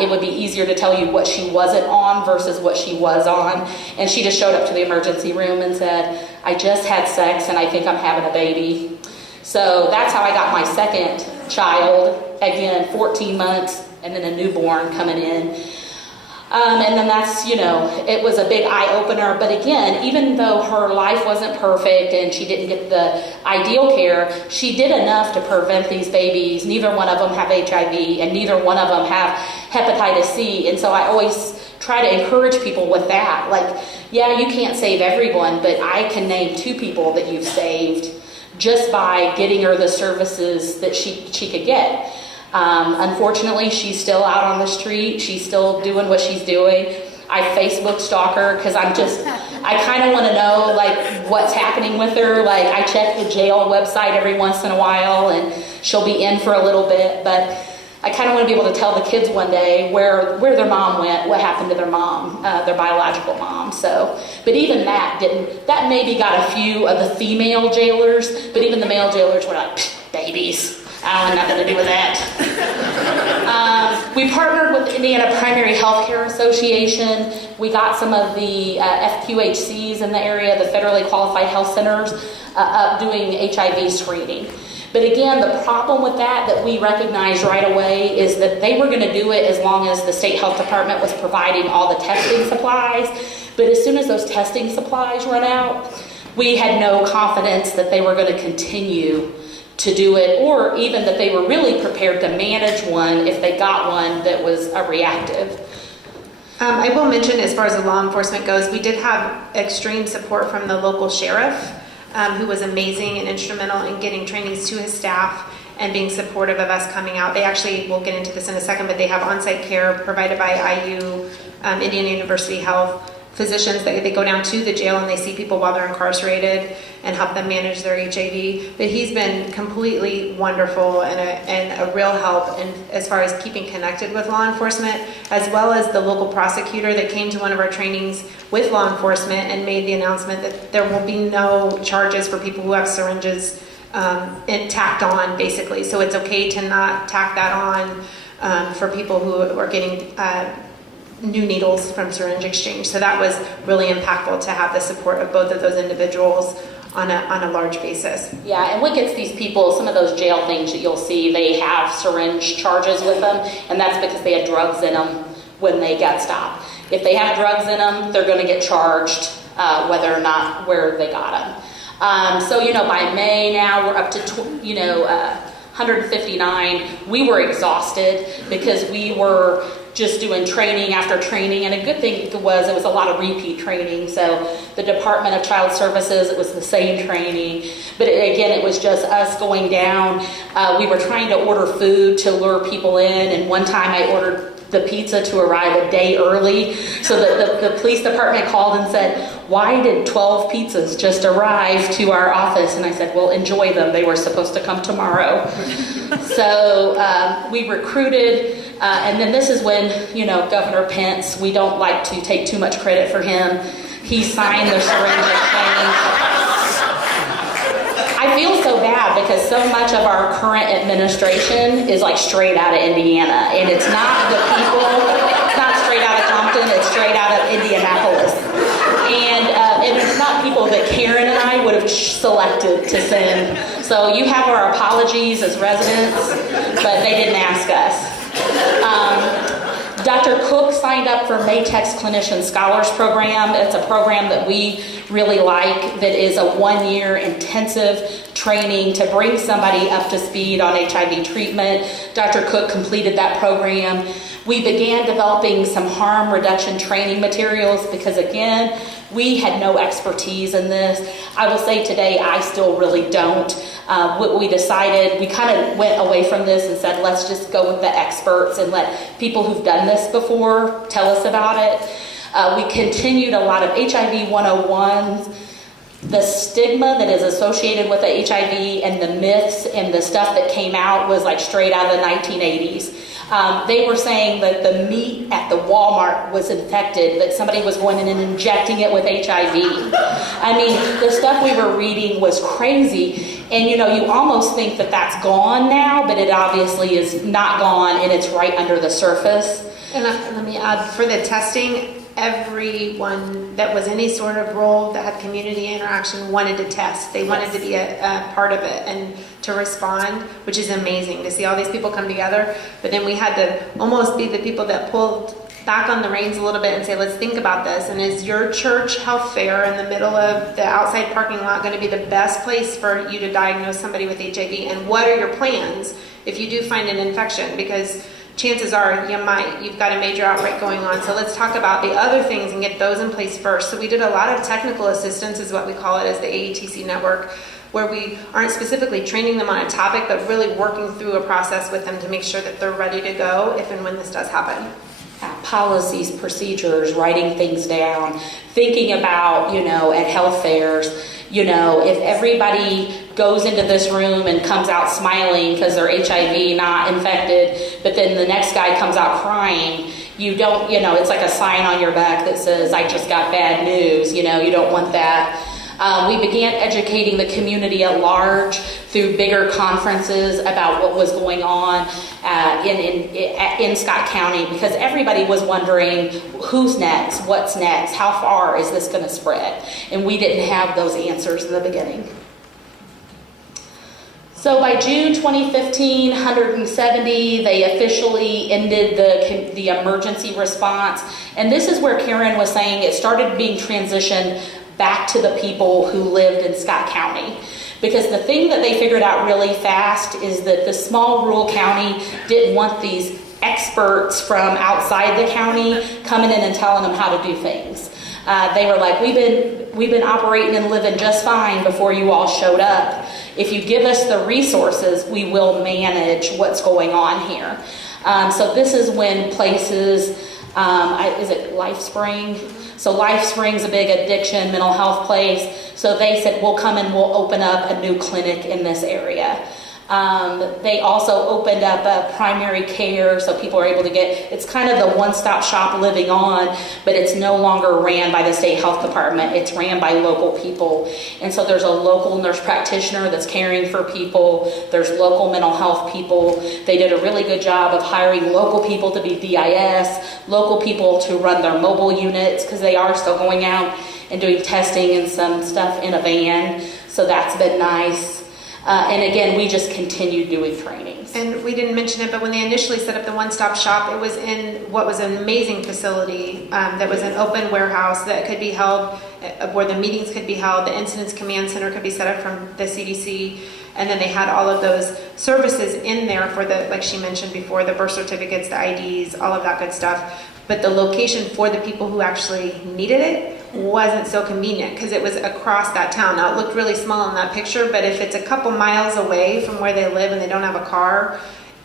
it would be easier to tell you what she wasn't on versus what she was on. And she just showed up to the emergency room and said, I just had sex, and I think I'm having a baby. So that's how I got my second child. Again, 14 months, and then a newborn coming in. And then that's, it was a big eye-opener. But again, even though her life wasn't perfect and she didn't get the ideal care, she did enough to prevent these babies. Neither one of them have HIV, and neither one of them have hepatitis C. And so I always try to encourage people with that. Yeah, you can't save everyone, but I can name 2 people that you've saved just by getting her the services that she could get. Unfortunately, she's still out on the street. She's still doing what she's doing. I Facebook stalk her because I kind of want to know what's happening with her. I check the jail website every once in a while, and she'll be in for a little bit, but I kind of want to be able to tell the kids one day where their mom went, what happened to their mom, their biological mom. So, but even that maybe got a few of the female jailers, but even the male jailers were like, babies. I don't have nothing to do with that. We partnered with Indiana Primary Healthcare Association. We got some of the FQHCs in the area, the federally qualified health centers, up doing HIV screening. But again, the problem with that we recognized right away is that they were going to do it as long as the state health department was providing all the testing supplies. But as soon as those testing supplies run out, we had no confidence that they were going to continue to do it, or even that they were really prepared to manage one if they got one that was a reactive. I will mention, as far as the law enforcement goes, we did have extreme support from the local sheriff, who was amazing and instrumental in getting trainings to his staff and being supportive of us coming out. They actually, we'll get into this in a second, but they have on-site care provided by IU, Indiana University Health. Physicians, they go down to the jail and they see people while they're incarcerated and help them manage their HIV. But he's been completely wonderful and a real help in, as far as keeping connected with law enforcement, as well as the local prosecutor that came to one of our trainings with law enforcement and made the announcement that there will be no charges for people who have syringes tacked on, basically. So it's okay to not tack that on for people who are getting new needles from syringe exchange. So that was really impactful to have the support of both of those individuals on a large basis. Yeah, and what gets these people, some of those jail things that you'll see, they have syringe charges with them, and that's because they had drugs in them when they got stopped. If they have drugs in them, they're going to get charged whether or not where they got them. So, by May now, we're up to, 159. We were exhausted because we were just doing training after training, and a good thing was it was a lot of repeat training. So the Department of Child Services, it was the same training, but again, it was just us going down. We were trying to order food to lure people in, and one time I ordered the pizza to arrive a day early, so that the police department called and said, why did 12 pizzas just arrive to our office? And I said, well, enjoy them. They were supposed to come tomorrow. So we recruited, and then this is when, Governor Pence, we don't like to take too much credit for him. He signed the syringe exchange. I feel so bad because so much of our current administration is like straight out of Indiana, and it's not the people, it's not straight out of Compton, it's straight out of Indianapolis. And it's not people that Karen and I would have selected to send. So you have our apologies as residents, but they didn't ask us. Dr. Cook signed up for Maytech's Clinician Scholars Program. It's a program that we really like that is a 1-year intensive training to bring somebody up to speed on HIV treatment. Dr. Cook completed that program. We began developing some harm reduction training materials because, again, we had no expertise in this. I will say today, I still really don't. What we decided, we kind of went away from this and said, let's just go with the experts and let people who've done this before tell us about it. We continued a lot of HIV 101s. The stigma that is associated with the HIV and the myths and the stuff that came out was like straight out of the 1980s. They were saying that the meat at the Walmart was infected, that somebody was going in and injecting it with HIV. I mean, the stuff we were reading was crazy. And, you almost think that that's gone now, but it obviously is not gone, and it's right under the surface. And let me add, for the testing, everyone that was any sort of role that had community interaction wanted to test. They wanted to be a part of it and to respond, which is amazing to see all these people come together. But then we had to almost be the people that pulled back on the reins a little bit and say, let's think about this. And is your church health fair in the middle of the outside parking lot going to be the best place for you to diagnose somebody with HIV? And what are your plans if you do find an infection? Because chances are you've got a major outbreak going on. So let's talk about the other things and get those in place first. So we did a lot of technical assistance, is what we call it, as the AETC network, where we aren't specifically training them on a topic, but really working through a process with them to make sure that they're ready to go if and when this does happen. Policies, procedures, writing things down, thinking about, at health fairs, if everybody goes into this room and comes out smiling because they're HIV not infected, but then the next guy comes out crying, you don't, it's like a sign on your back that says, I just got bad news, you don't want that. We began educating the community at large through bigger conferences about what was going on in Scott County, because everybody was wondering who's next, what's next, how far is this going to spread? And we didn't have those answers in the beginning. So by June 2015, 170, they officially ended the emergency response. And this is where Karen was saying it started being transitioned back to the people who lived in Scott County. Because the thing that they figured out really fast is that the small rural county didn't want these experts from outside the county coming in and telling them how to do things. They were like, we've been operating and living just fine before you all showed up. If you give us the resources, we will manage what's going on here. So this is when places, is it LifeSpring? So LifeSpring's a big addiction, mental health place. So they said, we'll come and we'll open up a new clinic in this area. They also opened up a primary care, so people are able to get, it's kind of the one-stop shop living on, but it's no longer ran by the state health department. It's ran by local people. And so there's a local nurse practitioner that's caring for people. There's local mental health people. They did a really good job of hiring local people to be DIS, local people to run their mobile units, because they are still going out and doing testing and some stuff in a van. So that's been nice. And again, we just continued doing trainings. And we didn't mention it, but when they initially set up the one-stop shop, it was in what was an amazing facility that was an open warehouse that could be held, where the meetings could be held, the incidents command center could be set up from the CDC, and then they had all of those services in there for the, like she mentioned before, the birth certificates, the IDs, all of that good stuff. But the location for the people who actually needed it wasn't so convenient because it was across that town. Now, it looked really small in that picture, but if it's a couple miles away from where they live and they don't have a car,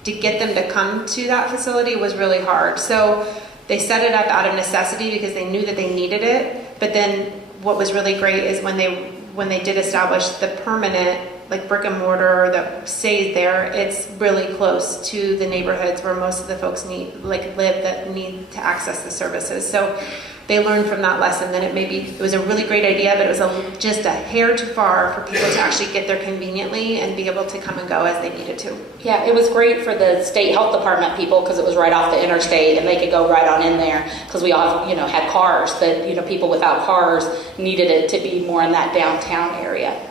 to get them to come to that facility was really hard. So they set it up out of necessity because they knew that they needed it. But then what was really great is when they did establish the permanent, like brick and mortar that stays there, it's really close to the neighborhoods where most of the folks live that need to access the services. So they learned from that lesson that it was a really great idea, but it was just a hair too far for people to actually get there conveniently and be able to come and go as they needed to. Yeah, it was great for the state health department people because it was right off the interstate and they could go right on in there because we all, had cars, but, people without cars needed it to be more in that downtown area.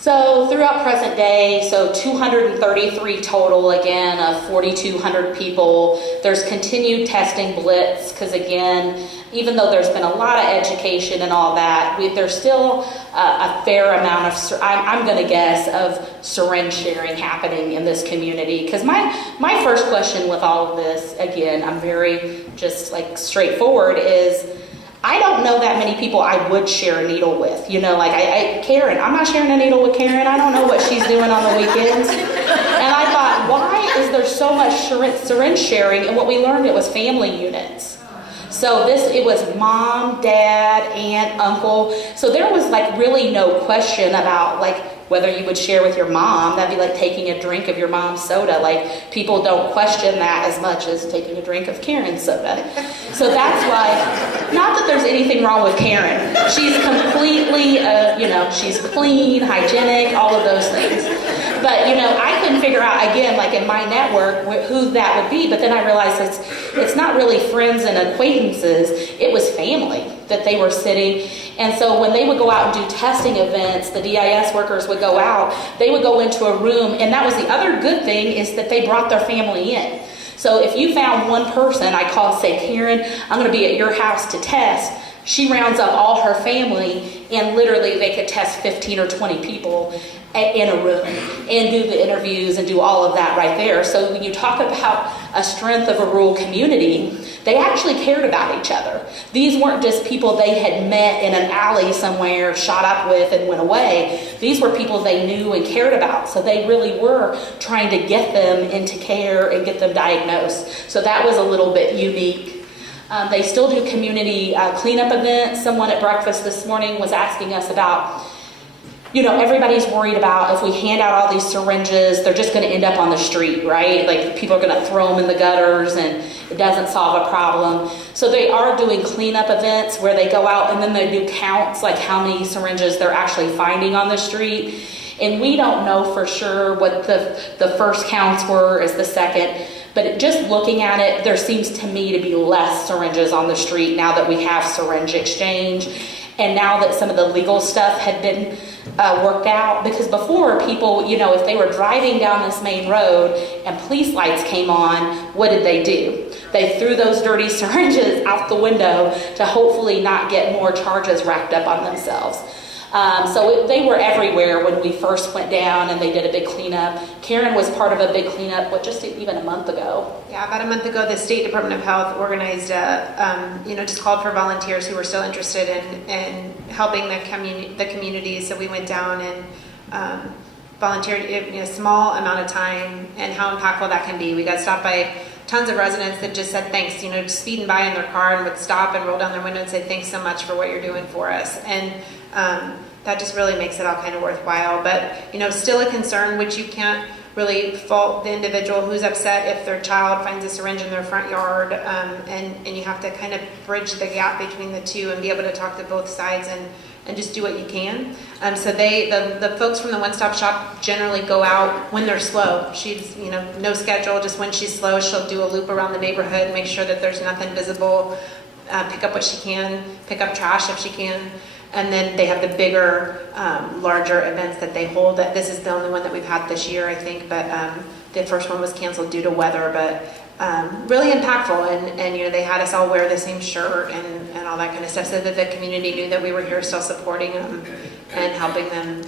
So throughout present day, 233 total, again, of 4,200 people. There's continued testing blitz because, again, even though there's been a lot of education and all that, there's still a fair amount of, I'm going to guess, of syringe sharing happening in this community. Because my first question with all of this, again, I'm very just straightforward, is I don't know that many people I would share a needle with. Karen, I'm not sharing a needle with Karen. I don't know what she's doing on the weekends. And I thought, why is there so much syringe sharing? And what we learned, it was family units. So it was mom, dad, aunt, uncle. So there was really no question about whether you would share with your mom. That'd be like taking a drink of your mom's soda. People don't question that as much as taking a drink of Karen's soda. So that's why, not that there's anything wrong with Karen. She's completely, she's clean, hygienic, all of those things. But, I couldn't figure out, again, in my network, who that would be. But then I realized it's not really friends and acquaintances. It was family that they were sitting. And so when they would go out and do testing events, the DIS workers would go out, they would go into a room. And that was the other good thing, is that they brought their family in. So if you found one person, I call, say, Karen, I'm going to be at your house to test. She rounds up all her family, and literally they could test 15 or 20 people in a room and do the interviews and do all of that right there. So when you talk about a strength of a rural community, they actually cared about each other. These weren't just people they had met in an alley somewhere, shot up with, and went away. These were people they knew and cared about. So they really were trying to get them into care and get them diagnosed. So that was a little bit unique. They still do community cleanup events. Someone at breakfast this morning was asking us about, everybody's worried about if we hand out all these syringes, they're just going to end up on the street, right? People are going to throw them in the gutters and it doesn't solve a problem. So they are doing cleanup events where they go out and then they do counts, how many syringes they're actually finding on the street. And we don't know for sure what the first counts were as the second. But just looking at it, there seems to me to be less syringes on the street now that we have syringe exchange. And now that some of the legal stuff had been worked out, because before people, if they were driving down this main road and police lights came on, what did they do? They threw those dirty syringes out the window to hopefully not get more charges racked up on themselves. They were everywhere when we first went down and they did a big cleanup. Karen was part of a big cleanup, just even a month ago? Yeah, about a month ago, the State Department of Health organized just called for volunteers who were still interested in helping the community. So we went down and volunteered in a small amount of time, and how impactful that can be. We got stopped by tons of residents that just said thanks, just speeding by in their car and would stop and roll down their window and say thanks so much for what you're doing for us. And that just really makes it all kind of worthwhile. But, still a concern, which you can't really fault the individual who's upset if their child finds a syringe in their front yard, and you have to kind of bridge the gap between the two and be able to talk to both sides and just do what you can. So the folks from the one-stop shop generally go out when they're slow. She's, no schedule, just when she's slow, she'll do a loop around the neighborhood, make sure that there's nothing visible, pick up what she can, pick up trash if she can. And then they have the bigger, larger events that they hold. This is the only one that we've had this year, I think, but the first one was canceled due to weather, but really impactful. And they had us all wear the same shirt and all that kind of stuff, so that the community knew that we were here still supporting them and helping them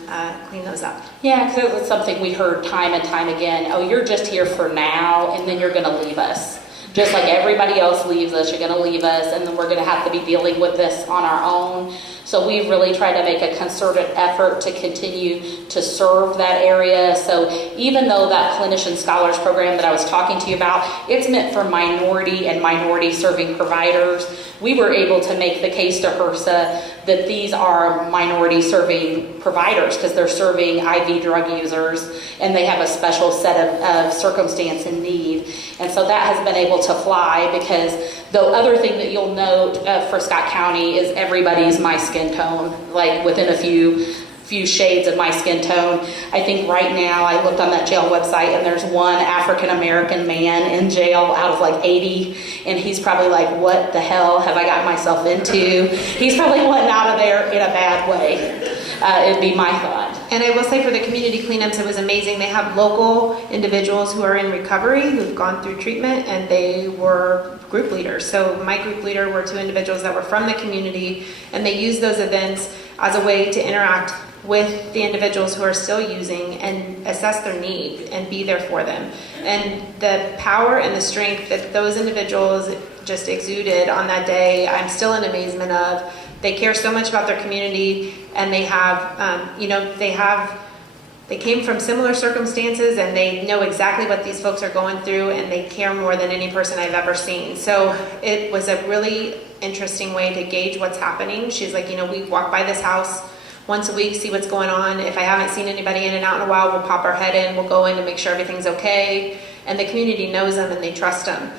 clean those up. Yeah, because it was something we heard time and time again. Oh, you're just here for now, and then you're going to leave us. Just like everybody else leaves us, you're going to leave us, and then we're going to have to be dealing with this on our own. So we've really tried to make a concerted effort to continue to serve that area. So even though that Clinician Scholars Program that I was talking to you about, it's meant for minority and minority serving providers, we were able to make the case to HRSA that these are minority serving providers because they're serving IV drug users and they have a special set of circumstance and need. And so that has been able to fly, because the other thing that you'll note for Scott County is everybody's my skin tone, like within a few shades of my skin tone. I think right now, I looked on that jail website and there's one African American man in jail out of like 80, and he's probably like, what the hell have I got myself into? He's probably wanting out of there in a bad way. It'd be my thought. And I will say, for the community cleanups, it was amazing. They have local individuals who are in recovery, who've gone through treatment, and they were group leaders. So my group leader were two individuals that were from the community, and they used those events as a way to interact with the individuals who are still using and assess their need and be there for them. And the power and the strength that those individuals just exuded on that day, I'm still in amazement of. They care so much about their community, and they have, they came from similar circumstances, and they know exactly what these folks are going through, and they care more than any person I've ever seen. So it was a really interesting way to gauge what's happening. She's like, we walk by this house once a week, see what's going on. If I haven't seen anybody in and out in a while, we'll pop our head in, we'll go in to make sure everything's okay. And the community knows them and they trust them.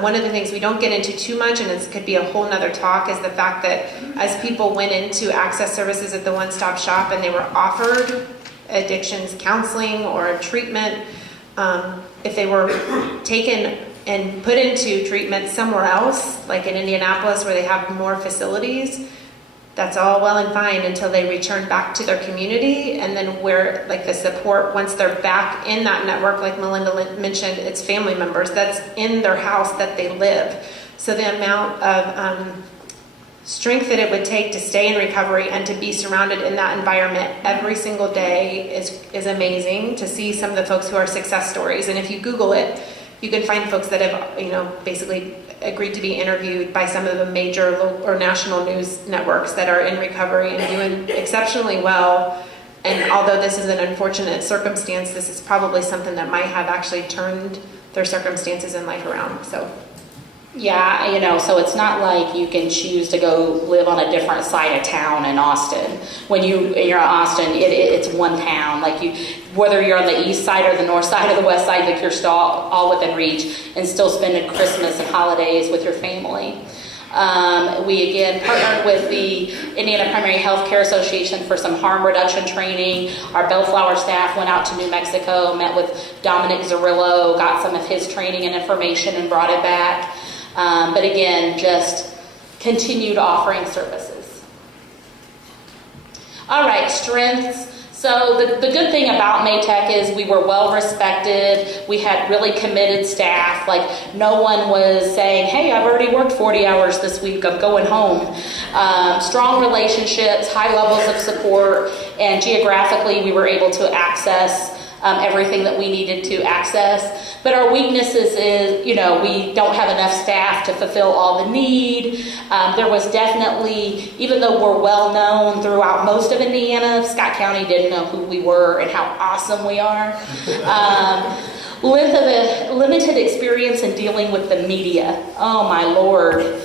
One of the things we don't get into too much, and it could be a whole nother talk, is the fact that as people went into access services at the one-stop shop and they were offered addictions counseling or treatment, if they were taken and put into treatment somewhere else, like in Indianapolis where they have more facilities, that's all well and fine until they return back to their community. And then where, like, the support, once they're back in that network, like Malinda mentioned, it's family members that's in their house that they live. So the amount of strength that it would take to stay in recovery and to be surrounded in that environment every single day is amazing. To see some of the folks who are success stories, and if you Google it, you can find folks that have, basically agreed to be interviewed by some of the major local or national news networks that are in recovery and doing exceptionally well. And although this is an unfortunate circumstance, this is probably something that might have actually turned their circumstances in life around. So. Yeah, so it's not like you can choose to go live on a different side of town in Austin. When you're in Austin, it's one town. Like whether you're on the east side or the north side or the west side, like you're still all within reach and still spending Christmas and holidays with your family. We again partnered with the Indiana Primary Health Care Association for some harm reduction training. Our Bellflower staff went out to New Mexico, met with Dominic Zerillo, got some of his training and information and brought it back. But again, just continued offering services. All right, strengths. So the good thing about Maytech is we were well respected. We had really committed staff. Like, no one was saying, hey, I've already worked 40 hours this week, I'm going home. Strong relationships, high levels of support, and geographically we were able to access everything that we needed to access. But our weaknesses is, we don't have enough staff to fulfill all the need. There was definitely, even though we're well known throughout most of Indiana, Scott County didn't know who we were and how awesome we are. Limited experience in dealing with the media. Oh my Lord.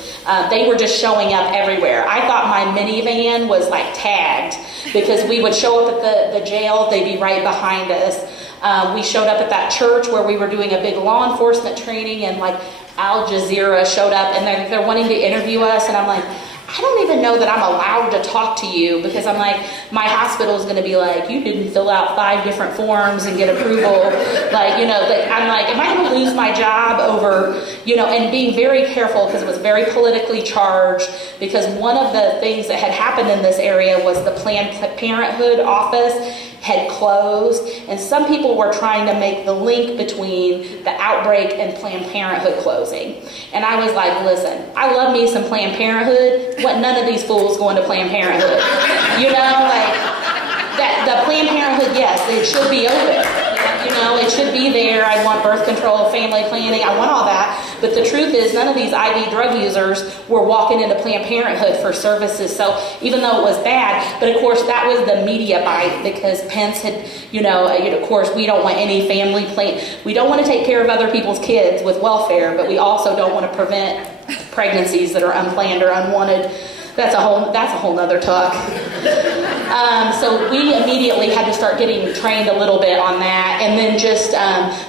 They were just showing up everywhere. I thought my minivan was like tagged because we would show up at the jail, they'd be right behind us. We showed up at that church where we were doing a big law enforcement training, and like Al Jazeera showed up and they're wanting to interview us, and I'm like, I don't even know that I'm allowed to talk to you, because I'm like, my hospital is going to be like, you didn't fill out 5 different forms and get approval. Like, I'm like, am I going to lose my job over, and being very careful, because it was very politically charged, because one of the things that had happened in this area was the Planned Parenthood office had closed, and some people were trying to make the link between the outbreak and Planned Parenthood closing. And I was like, listen, I love me some Planned Parenthood. What, none of these fools going to Planned Parenthood? The Planned Parenthood, yes, it should be open. It should be there. I want birth control, family planning, I want all that. But the truth is, none of these IV drug users were walking into Planned Parenthood for services. So even though it was bad, but of course that was the media bite, because Pence had, of course we don't want any family plan. We don't want to take care of other people's kids with welfare, but we also don't want to prevent pregnancies that are unplanned or unwanted. That's a whole nother talk. So we immediately had to start getting trained a little bit on that, and then just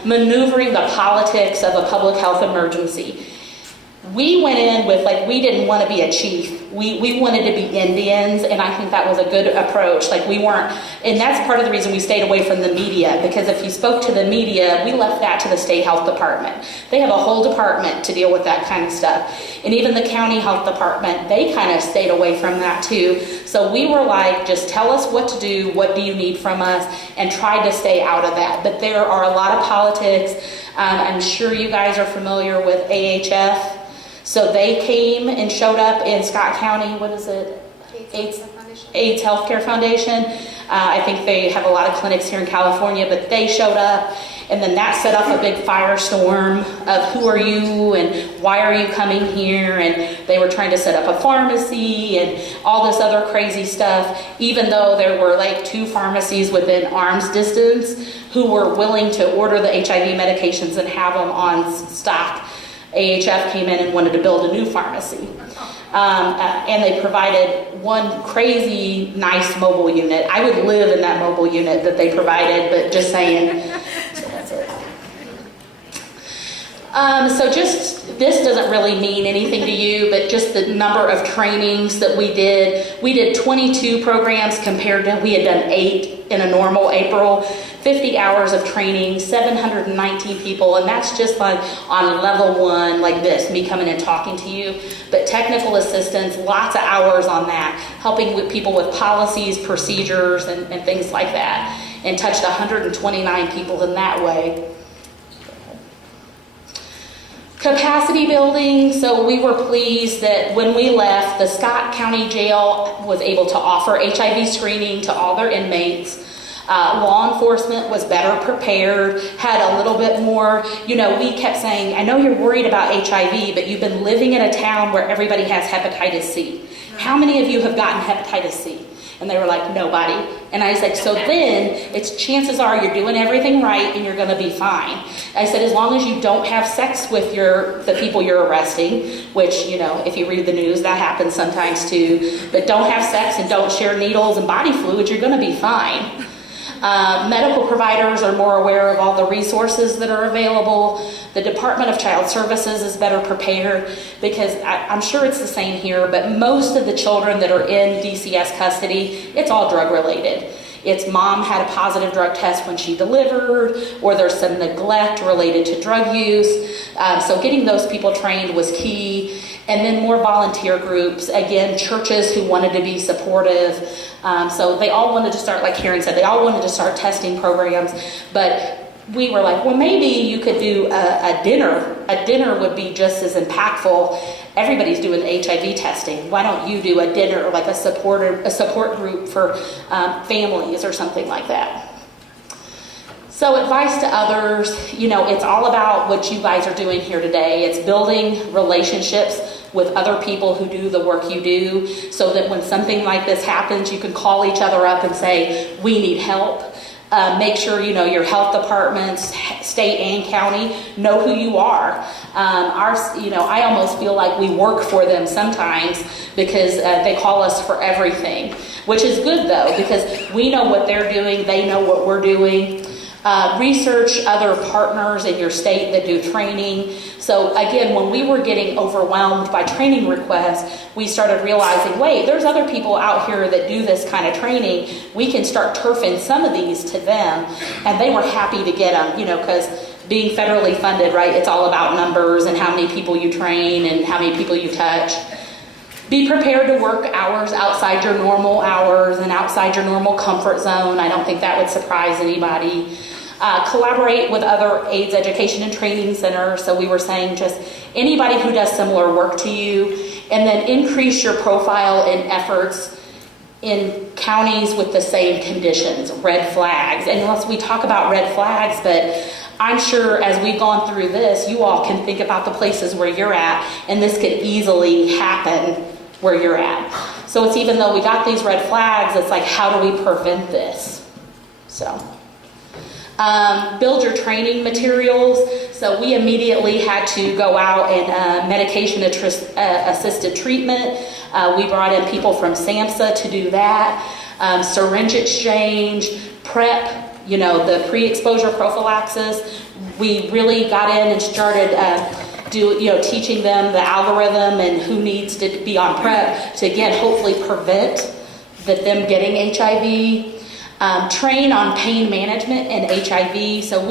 maneuvering the politics of a public health emergency. We went in with, we didn't want to be a chief. We wanted to be Indians, and I think that was a good approach. We weren't, and that's part of the reason we stayed away from the media, because if you spoke to the media, we left that to the state health department. They have a whole department to deal with that kind of stuff. And even the county health department, they kind of stayed away from that too. So we were like, just tell us what to do, what do you need from us, and try to stay out of that. But there are a lot of politics. I'm sure you guys are familiar with AHF. So they came and showed up in Scott County, what is it? AIDS Healthcare Foundation. I think they have a lot of clinics here in California, but they showed up, and then that set off a big firestorm of who are you and why are you coming here, and they were trying to set up a pharmacy and all this other crazy stuff, even though there were 2 pharmacies within arm's distance who were willing to order the HIV medications and have them on stock. AHF came in and wanted to build a new pharmacy. And they provided one crazy nice mobile unit. I would live in that mobile unit that they provided, but just saying. So that's it. So just, this doesn't really mean anything to you, but just the number of trainings that we did. We did 22 programs compared to, we had done 8 in a normal April. 50 hours of training, 719 people, and that's just on level 1, like this, me coming and talking to you. But technical assistance, lots of hours on that, helping with people with policies, procedures, and things like that, and touched 129 people in that way. Capacity building, so we were pleased that when we left, the Scott County Jail was able to offer HIV screening to all their inmates. Law enforcement was better prepared, had a little bit more, we kept saying, I know you're worried about HIV, but you've been living in a town where everybody has hepatitis C. How many of you have gotten hepatitis C? And they were like, nobody. And I was like, so then it's chances are you're doing everything right and you're going to be fine. I said, as long as you don't have sex with the people you're arresting, which, if you read the news, that happens sometimes too, but don't have sex and don't share needles and body fluids, you're going to be fine. Medical providers are more aware of all the resources that are available. The Department of Child Services is better prepared, because I'm sure it's the same here, but most of the children that are in DCS custody, it's all drug related. It's mom had a positive drug test when she delivered, or there's some neglect related to drug use. So getting those people trained was key. And then more volunteer groups, again, churches who wanted to be supportive. So they all wanted to start, like Karen said, they all wanted to start testing programs. But we were like, well, maybe you could do a dinner. A dinner would be just as impactful. Everybody's doing HIV testing. Why don't you do a dinner, like a support group for families or something like that? So advice to others, it's all about what you guys are doing here today. It's building relationships with other people who do the work you do, so that when something like this happens, you can call each other up and say, we need help. Make sure, your health departments, state and county, know who you are. I almost feel like we work for them sometimes because they call us for everything, which is good though, because we know what they're doing, they know what we're doing. Research other partners in your state that do training. So again, when we were getting overwhelmed by training requests, we started realizing, wait, there's other people out here that do this kind of training. We can start turfing some of these to them. And they were happy to get them, because being federally funded, right, it's all about numbers and how many people you train and how many people you touch. Be prepared to work hours outside your normal hours and outside your normal comfort zone. I don't think that would surprise anybody. Collaborate with other AIDS education and training centers. So we were saying just anybody who does similar work to you, and then increase your profile and efforts in counties with the same conditions, red flags. And unless we talk about red flags, but I'm sure as we've gone through this, you all can think about the places where you're at, and this could easily happen where you're at. So it's even though we got these red flags, it's like, how do we prevent this? So build your training materials. So we immediately had to go out and medication assisted treatment. We brought in people from SAMHSA to do that. Syringe exchange, PrEP, the pre-exposure prophylaxis. We really got in and started teaching them the algorithm and who needs to be on PrEP to, again, hopefully prevent them getting HIV. Train on pain management and HIV. So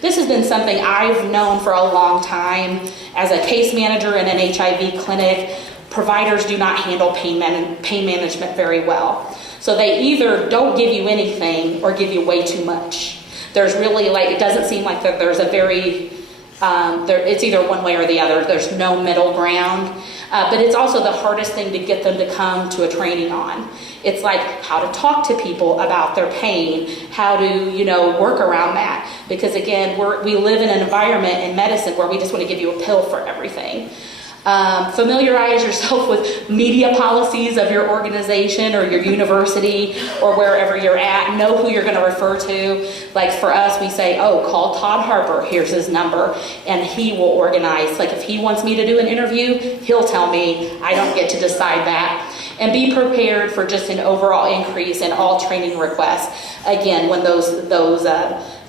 this has been something I've known for a long time. As a case manager in an HIV clinic, providers do not handle pain management very well. So they either don't give you anything or give you way too much. There's really it doesn't seem like there's a very, it's either one way or the other. There's no middle ground. But it's also the hardest thing to get them to come to a training on. It's like how to talk to people about their pain, how to, work around that. Because again, we live in an environment in medicine where we just want to give you a pill for everything. Familiarize yourself with media policies of your organization or your university or wherever you're at. Know who you're going to refer to. Like for us, we say, call Todd Harper. Here's his number. And he will organize. Like if he wants me to do an interview, he'll tell me. I don't get to decide that. And be prepared for just an overall increase in all training requests. Again, when those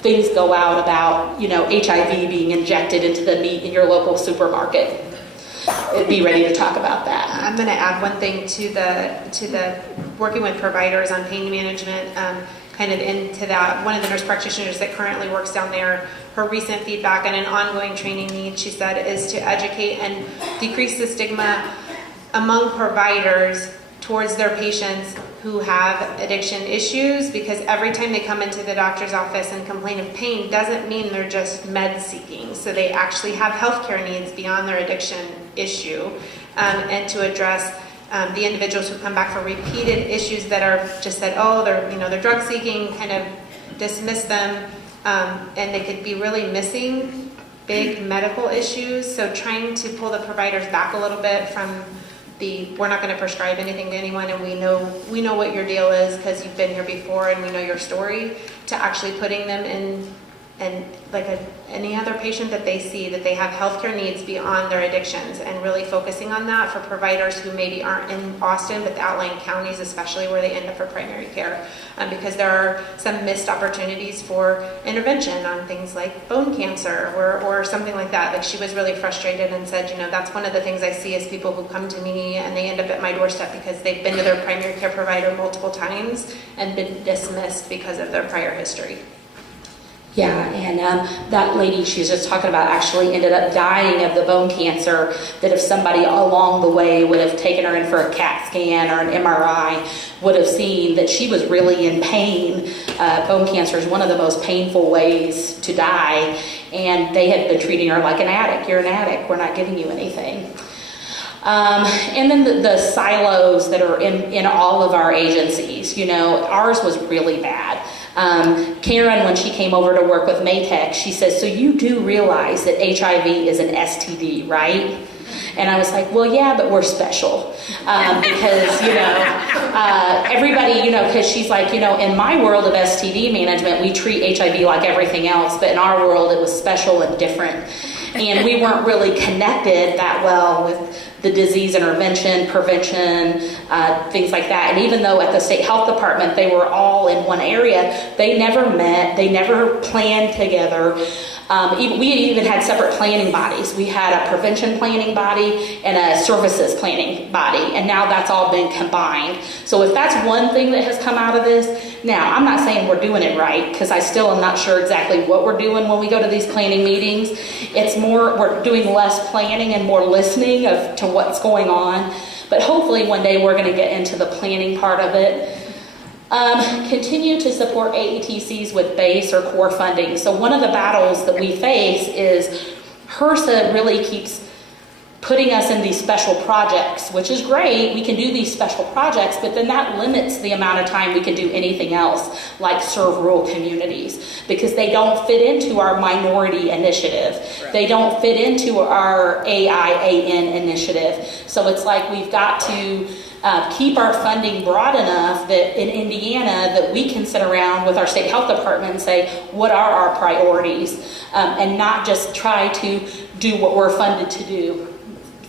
things go out about, HIV being injected into the meat in your local supermarket. Be ready to talk about that. I'm going to add one thing to the working with providers on pain management, kind of into that. One of the nurse practitioners that currently works down there, her recent feedback and an ongoing training need, she said, is to educate and decrease the stigma among providers towards their patients who have addiction issues, because every time they come into the doctor's office and complain of pain doesn't mean they're just med seeking. So they actually have healthcare needs beyond their addiction issue, and to address the individuals who come back for repeated issues that are just said, they're drug seeking, kind of dismiss them, and they could be really missing big medical issues. So trying to pull the providers back a little bit from we're not going to prescribe anything to anyone, and we know what your deal is because you've been here before and we know your story, to actually putting them in, and like any other patient that they see, that they have healthcare needs beyond their addictions, and really focusing on that for providers who maybe aren't in Austin but the outlying counties, especially where they end up for primary care, because there are some missed opportunities for intervention on things like bone cancer or something like that. Like she was really frustrated and said, that's one of the things I see is people who come to me and they end up at my doorstep because they've been to their primary care provider multiple times and been dismissed because of their prior history. Yeah, and that lady she's just talking about actually ended up dying of the bone cancer, that if somebody along the way would have taken her in for a CAT scan or an MRI, would have seen that she was really in pain. Bone cancer is one of the most painful ways to die, and they had been treating her like an addict. You're an addict, we're not giving you anything. And then the silos that are in all of our agencies, ours was really bad. Karen, when she came over to work with Maytech, she says, so you do realize that HIV is an STD, right? And I was like, well, yeah, but we're special. Because, everybody, because she's like, in my world of STD management, we treat HIV like everything else, but in our world, it was special and different. And we weren't really connected that well with the disease intervention, prevention, things like that. And even though at the state health department, they were all in one area, they never met, they never planned together. We even had separate planning bodies. We had a prevention planning body and a services planning body, and now that's all been combined. So if that's one thing that has come out of this, now I'm not saying we're doing it right, because I still am not sure exactly what we're doing when we go to these planning meetings. It's more, we're doing less planning and more listening to what's going on. But hopefully one day we're going to get into the planning part of it. Continue to support AETCs with base or core funding. So one of the battles that we face is HRSA really keeps putting us in these special projects, which is great. We can do these special projects, but then that limits the amount of time we can do anything else, like serve rural communities, because they don't fit into our minority initiative. Right. They don't fit into our AIAN initiative. So it's like we've got to keep our funding broad enough that in Indiana that we can sit around with our state health department and say, what are our priorities? And not just try to do what we're funded to do.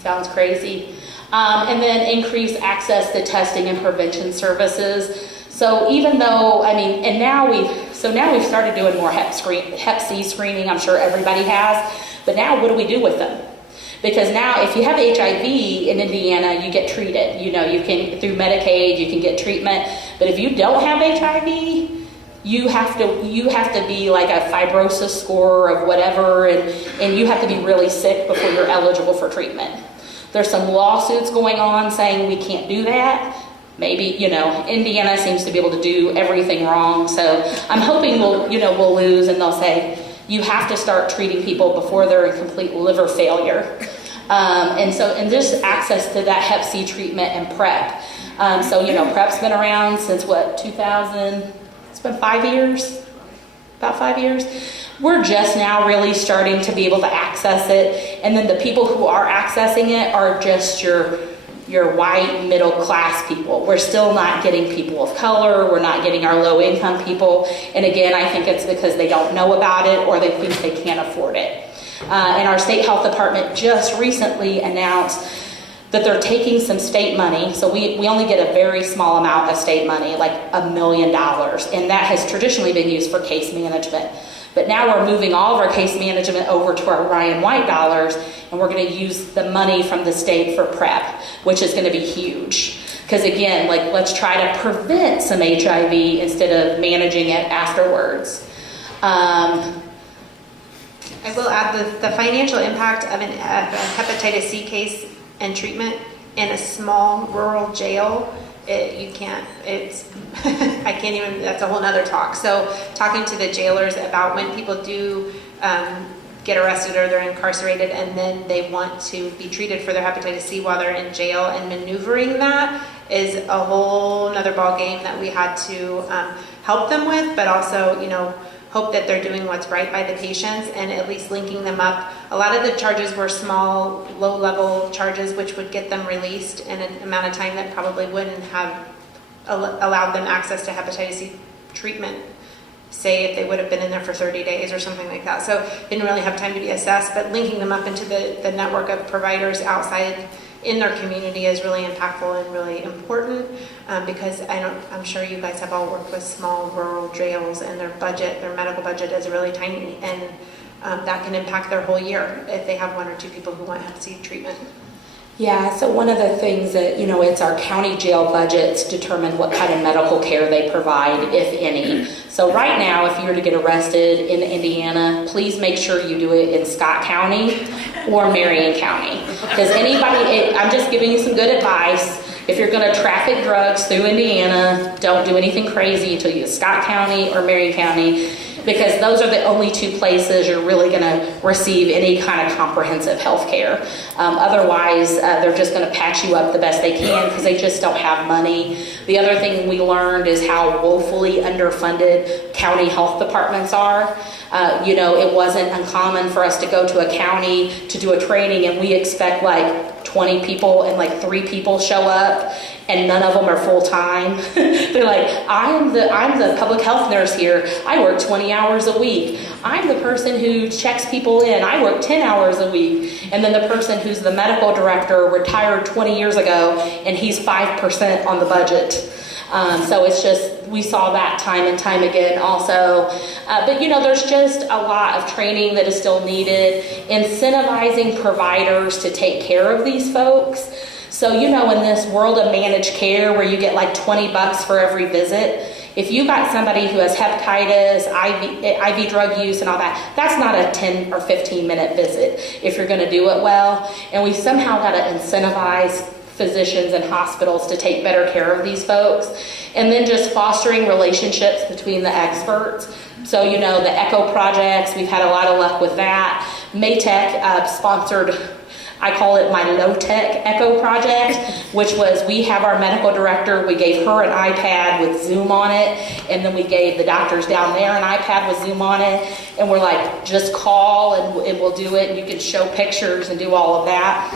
Sounds crazy. And then increase access to testing and prevention services. So even though, now we've started doing more Hep C screening. I'm sure everybody has. But now what do we do with them? Because now if you have HIV in Indiana, you get treated. You can, through Medicaid, you can get treatment. But if you don't have HIV, you have to be like a fibrosis score of whatever, and you have to be really sick before you're eligible for treatment. There's some lawsuits going on saying we can't do that. Maybe, Indiana seems to be able to do everything wrong. So I'm hoping we'll lose, and they'll say, you have to start treating people before they're in complete liver failure. And just access to that Hep C treatment and PrEP. PrEP's been around since 2000, it's been 5 years, about 5 years. We're just now really starting to be able to access it. And then the people who are accessing it are just your white middle class people. We're still not getting people of color. We're not getting our low income people. And again, I think it's because they don't know about it or they think they can't afford it. And our state health department just recently announced that they're taking some state money. So we only get a very small amount of state money, like $1 million. And that has traditionally been used for case management. But now we're moving all of our case management over to our Ryan White dollars, and we're going to use the money from the state for PrEP, which is going to be huge. Because again, let's try to prevent some HIV instead of managing it afterwards. I will add the financial impact of a hepatitis C case and treatment in a small rural jail. I can't even, that's a whole nother talk. So talking to the jailers about when people do get arrested or they're incarcerated and then they want to be treated for their hepatitis C while they're in jail, and maneuvering that is a whole nother ball game that we had to help them with, but also, hope that they're doing what's right by the patients and at least linking them up. A lot of the charges were small, low-level charges, which would get them released in an amount of time that probably wouldn't have allowed them access to hepatitis C treatment, say if they would have been in there for 30 days or something like that. So didn't really have time to be assessed, but linking them up into the network of providers outside in their community is really impactful and really important, because I'm sure you guys have all worked with small rural jails, and their medical budget is really tiny, and that can impact their whole year if they have one or two people who want Hep C treatment. Yeah, so one of the things that, it's our county jail budgets determine what kind of medical care they provide, if any. So right now, if you were to get arrested in Indiana, please make sure you do it in Scott County or Marion County. Because I'm just giving you some good advice. If you're going to traffic drugs through Indiana, don't do anything crazy until you get to Scott County or Marion County, because those are the only two places you're really going to receive any kind of comprehensive health care. Otherwise, they're just going to patch you up the best they can because they just don't have money. The other thing we learned is how woefully underfunded county health departments are. It wasn't uncommon for us to go to a county to do a training and we expect like 20 people and like 3 people show up and none of them are full-time. They're like, I'm the public health nurse here. I work 20 hours a week. I'm the person who checks people in. I work 10 hours a week. And then the person who's the medical director retired 20 years ago and he's 5% on the budget. So it's just, we saw that time and time again also. But there's just a lot of training that is still needed. Incentivizing providers to take care of these folks. So, in this world of managed care where you get like $20 for every visit, if you got somebody who has hepatitis, IV drug use and all that, that's not a 10 or 15 minute visit if you're going to do it well. And we somehow got to incentivize physicians and hospitals to take better care of these folks. And then just fostering relationships between the experts. So, the ECHO projects, we've had a lot of luck with that. Maytech sponsored, I call it my low-tech ECHO project, which was we have our medical director, we gave her an iPad with Zoom on it, and then we gave the doctors down there an iPad with Zoom on it, and we're like, just call and we'll do it, and you can show pictures and do all of that.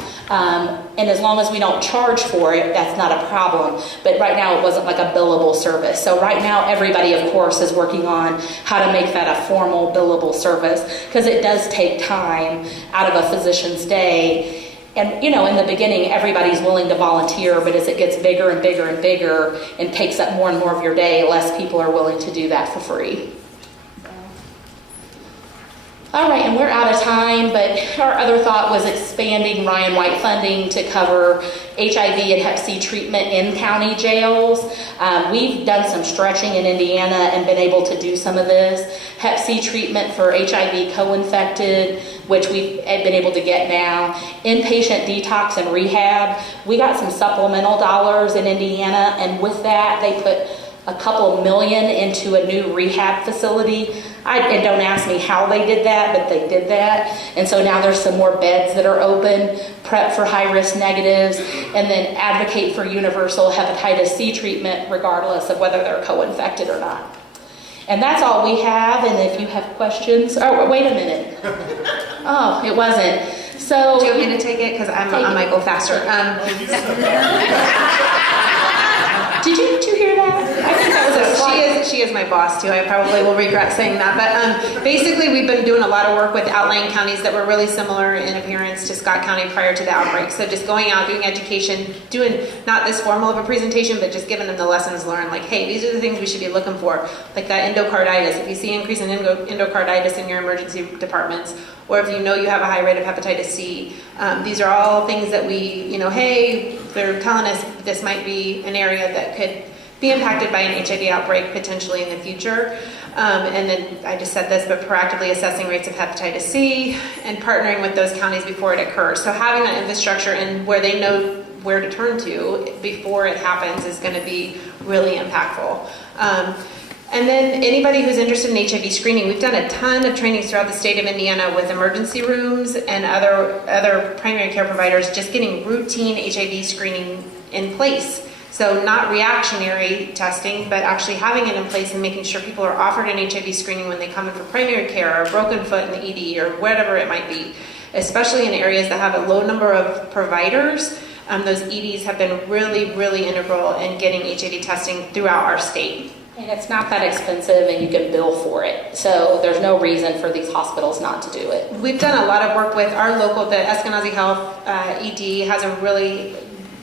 And as long as we don't charge for it, that's not a problem. But right now it wasn't like a billable service. So right now everybody, of course, is working on how to make that a formal billable service, because it does take time out of a physician's day. And, in the beginning, everybody's willing to volunteer, but as it gets bigger and bigger and bigger and takes up more and more of your day, less people are willing to do that for free. All right, and we're out of time, but our other thought was expanding Ryan White funding to cover HIV and Hep C treatment in county jails. We've done some stretching in Indiana and been able to do some of this. Hep C treatment for HIV co-infected, which we've been able to get now. Inpatient detox and rehab. We got some supplemental dollars in Indiana, and with that, they put a couple million into a new rehab facility. And don't ask me how they did that, but they did that. And so now there's some more beds that are open, prep for high-risk negatives, and then advocate for universal hepatitis C treatment regardless of whether they're co-infected or not. And that's all we have, and if you have questions... Oh, wait a minute. Oh, it wasn't. So... Do you want me to take it? Because I might go faster. Did you hear that? I think that was a slide. She is my boss too. I probably will regret saying that. But basically, we've been doing a lot of work with outlying counties that were really similar in appearance to Scott County prior to the outbreak. So just going out, doing education, doing not this formal of a presentation, but just giving them the lessons learned. Like, hey, these are the things we should be looking for. Like that endocarditis. If you see increase in endocarditis in your emergency departments, or if you know you have a high rate of hepatitis C, these are all things that we, hey, they're telling us this might be an area that could be impacted by an HIV outbreak potentially in the future. And then I just said this, but proactively assessing rates of hepatitis C and partnering with those counties before it occurs. So having that infrastructure and where they know where to turn to before it happens is going to be really impactful. And then anybody who's interested in HIV screening, we've done a ton of trainings throughout the state of Indiana with emergency rooms and other primary care providers just getting routine HIV screening in place. So not reactionary testing, but actually having it in place and making sure people are offered an HIV screening when they come in for primary care or a broken foot in the ED or whatever it might be, especially in areas that have a low number of providers. Those EDs have been really, really integral in getting HIV testing throughout our state. And it's not that expensive and you can bill for it. So there's no reason for these hospitals not to do it. We've done a lot of work with our local, the Eskenazi Health ED has a really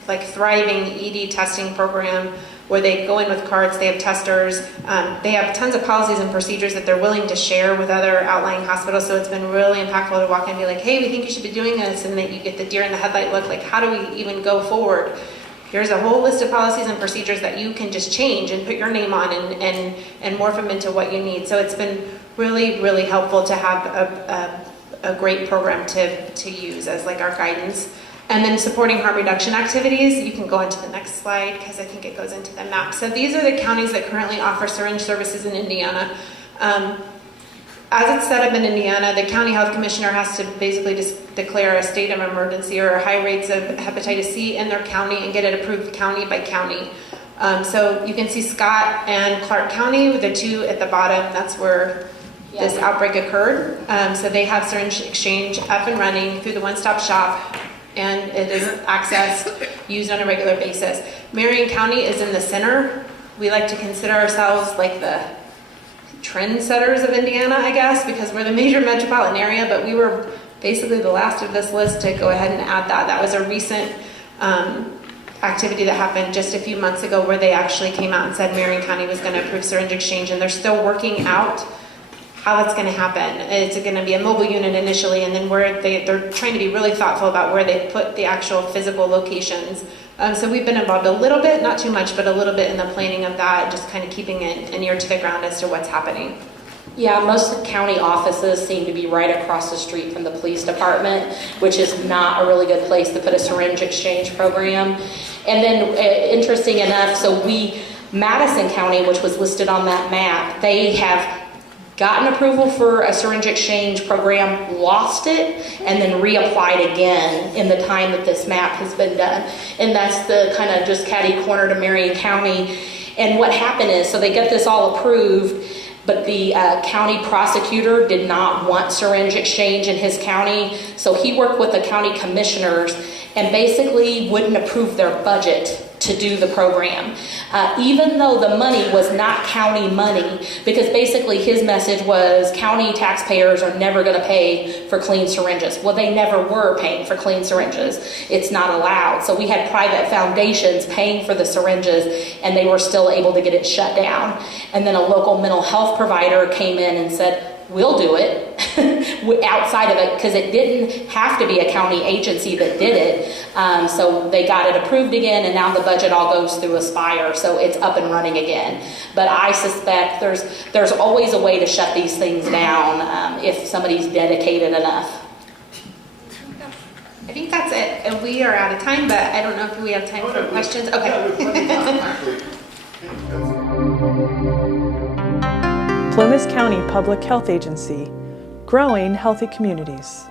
thriving ED testing program where they go in with carts, they have testers, they have tons of policies and procedures that they're willing to share with other outlying hospitals. So it's been really impactful to walk in and be like, hey, we think you should be doing this, and that you get the deer in the headlight look, like how do we even go forward? Here's a whole list of policies and procedures that you can just change and put your name on and morph them into what you need. So it's been really, really helpful to have a great program to use as our guidance. And then supporting harm reduction activities. You can go into the next slide because I think it goes into the map. So these are the counties that currently offer syringe services in Indiana. As it's set up in Indiana, the county health commissioner has to basically just declare a state of emergency or high rates of hepatitis C in their county and get it approved county by county. So you can see Scott and Clark County, the two at the bottom, that's where this outbreak occurred. So they have syringe exchange up and running through the one-stop shop, and it is accessed, used on a regular basis. Marion County is in the center. We like to consider ourselves like the trendsetters of Indiana, I guess, because we're the major metropolitan area, but we were basically the last of this list to go ahead and add that. That was a recent activity that happened just a few months ago where they actually came out and said Marion County was going to approve syringe exchange, and they're still working out how that's going to happen. It's going to be a mobile unit initially, and then they're trying to be really thoughtful about where they put the actual physical locations. So we've been involved a little bit, not too much, but a little bit in the planning of that, just kind of keeping an ear to the ground as to what's happening. Yeah, most of the county offices seem to be right across the street from the police department, which is not a really good place to put a syringe exchange program. And then, interesting enough, Madison County, which was listed on that map, they have gotten approval for a syringe exchange program, lost it, and then reapplied again in the time that this map has been done. And that's the kind of just catty corner to Marion County. And what happened is, so they get this all approved, but the county prosecutor did not want syringe exchange in his county. So he worked with the county commissioners and basically wouldn't approve their budget to do the program, even though the money was not county money, because basically his message was county taxpayers are never going to pay for clean syringes. Well, they never were paying for clean syringes. It's not allowed. So we had private foundations paying for the syringes, and they were still able to get it shut down. And then a local mental health provider came in and said, we'll do it outside of it, because it didn't have to be a county agency that did it. So they got it approved again, and now the budget all goes through Aspire, so it's up and running again. But I suspect there's always a way to shut these things down if somebody's dedicated enough. I think that's it. And we are out of time, but I don't know if we have time for questions. Okay. Plumas County Public Health Agency, growing healthy communities.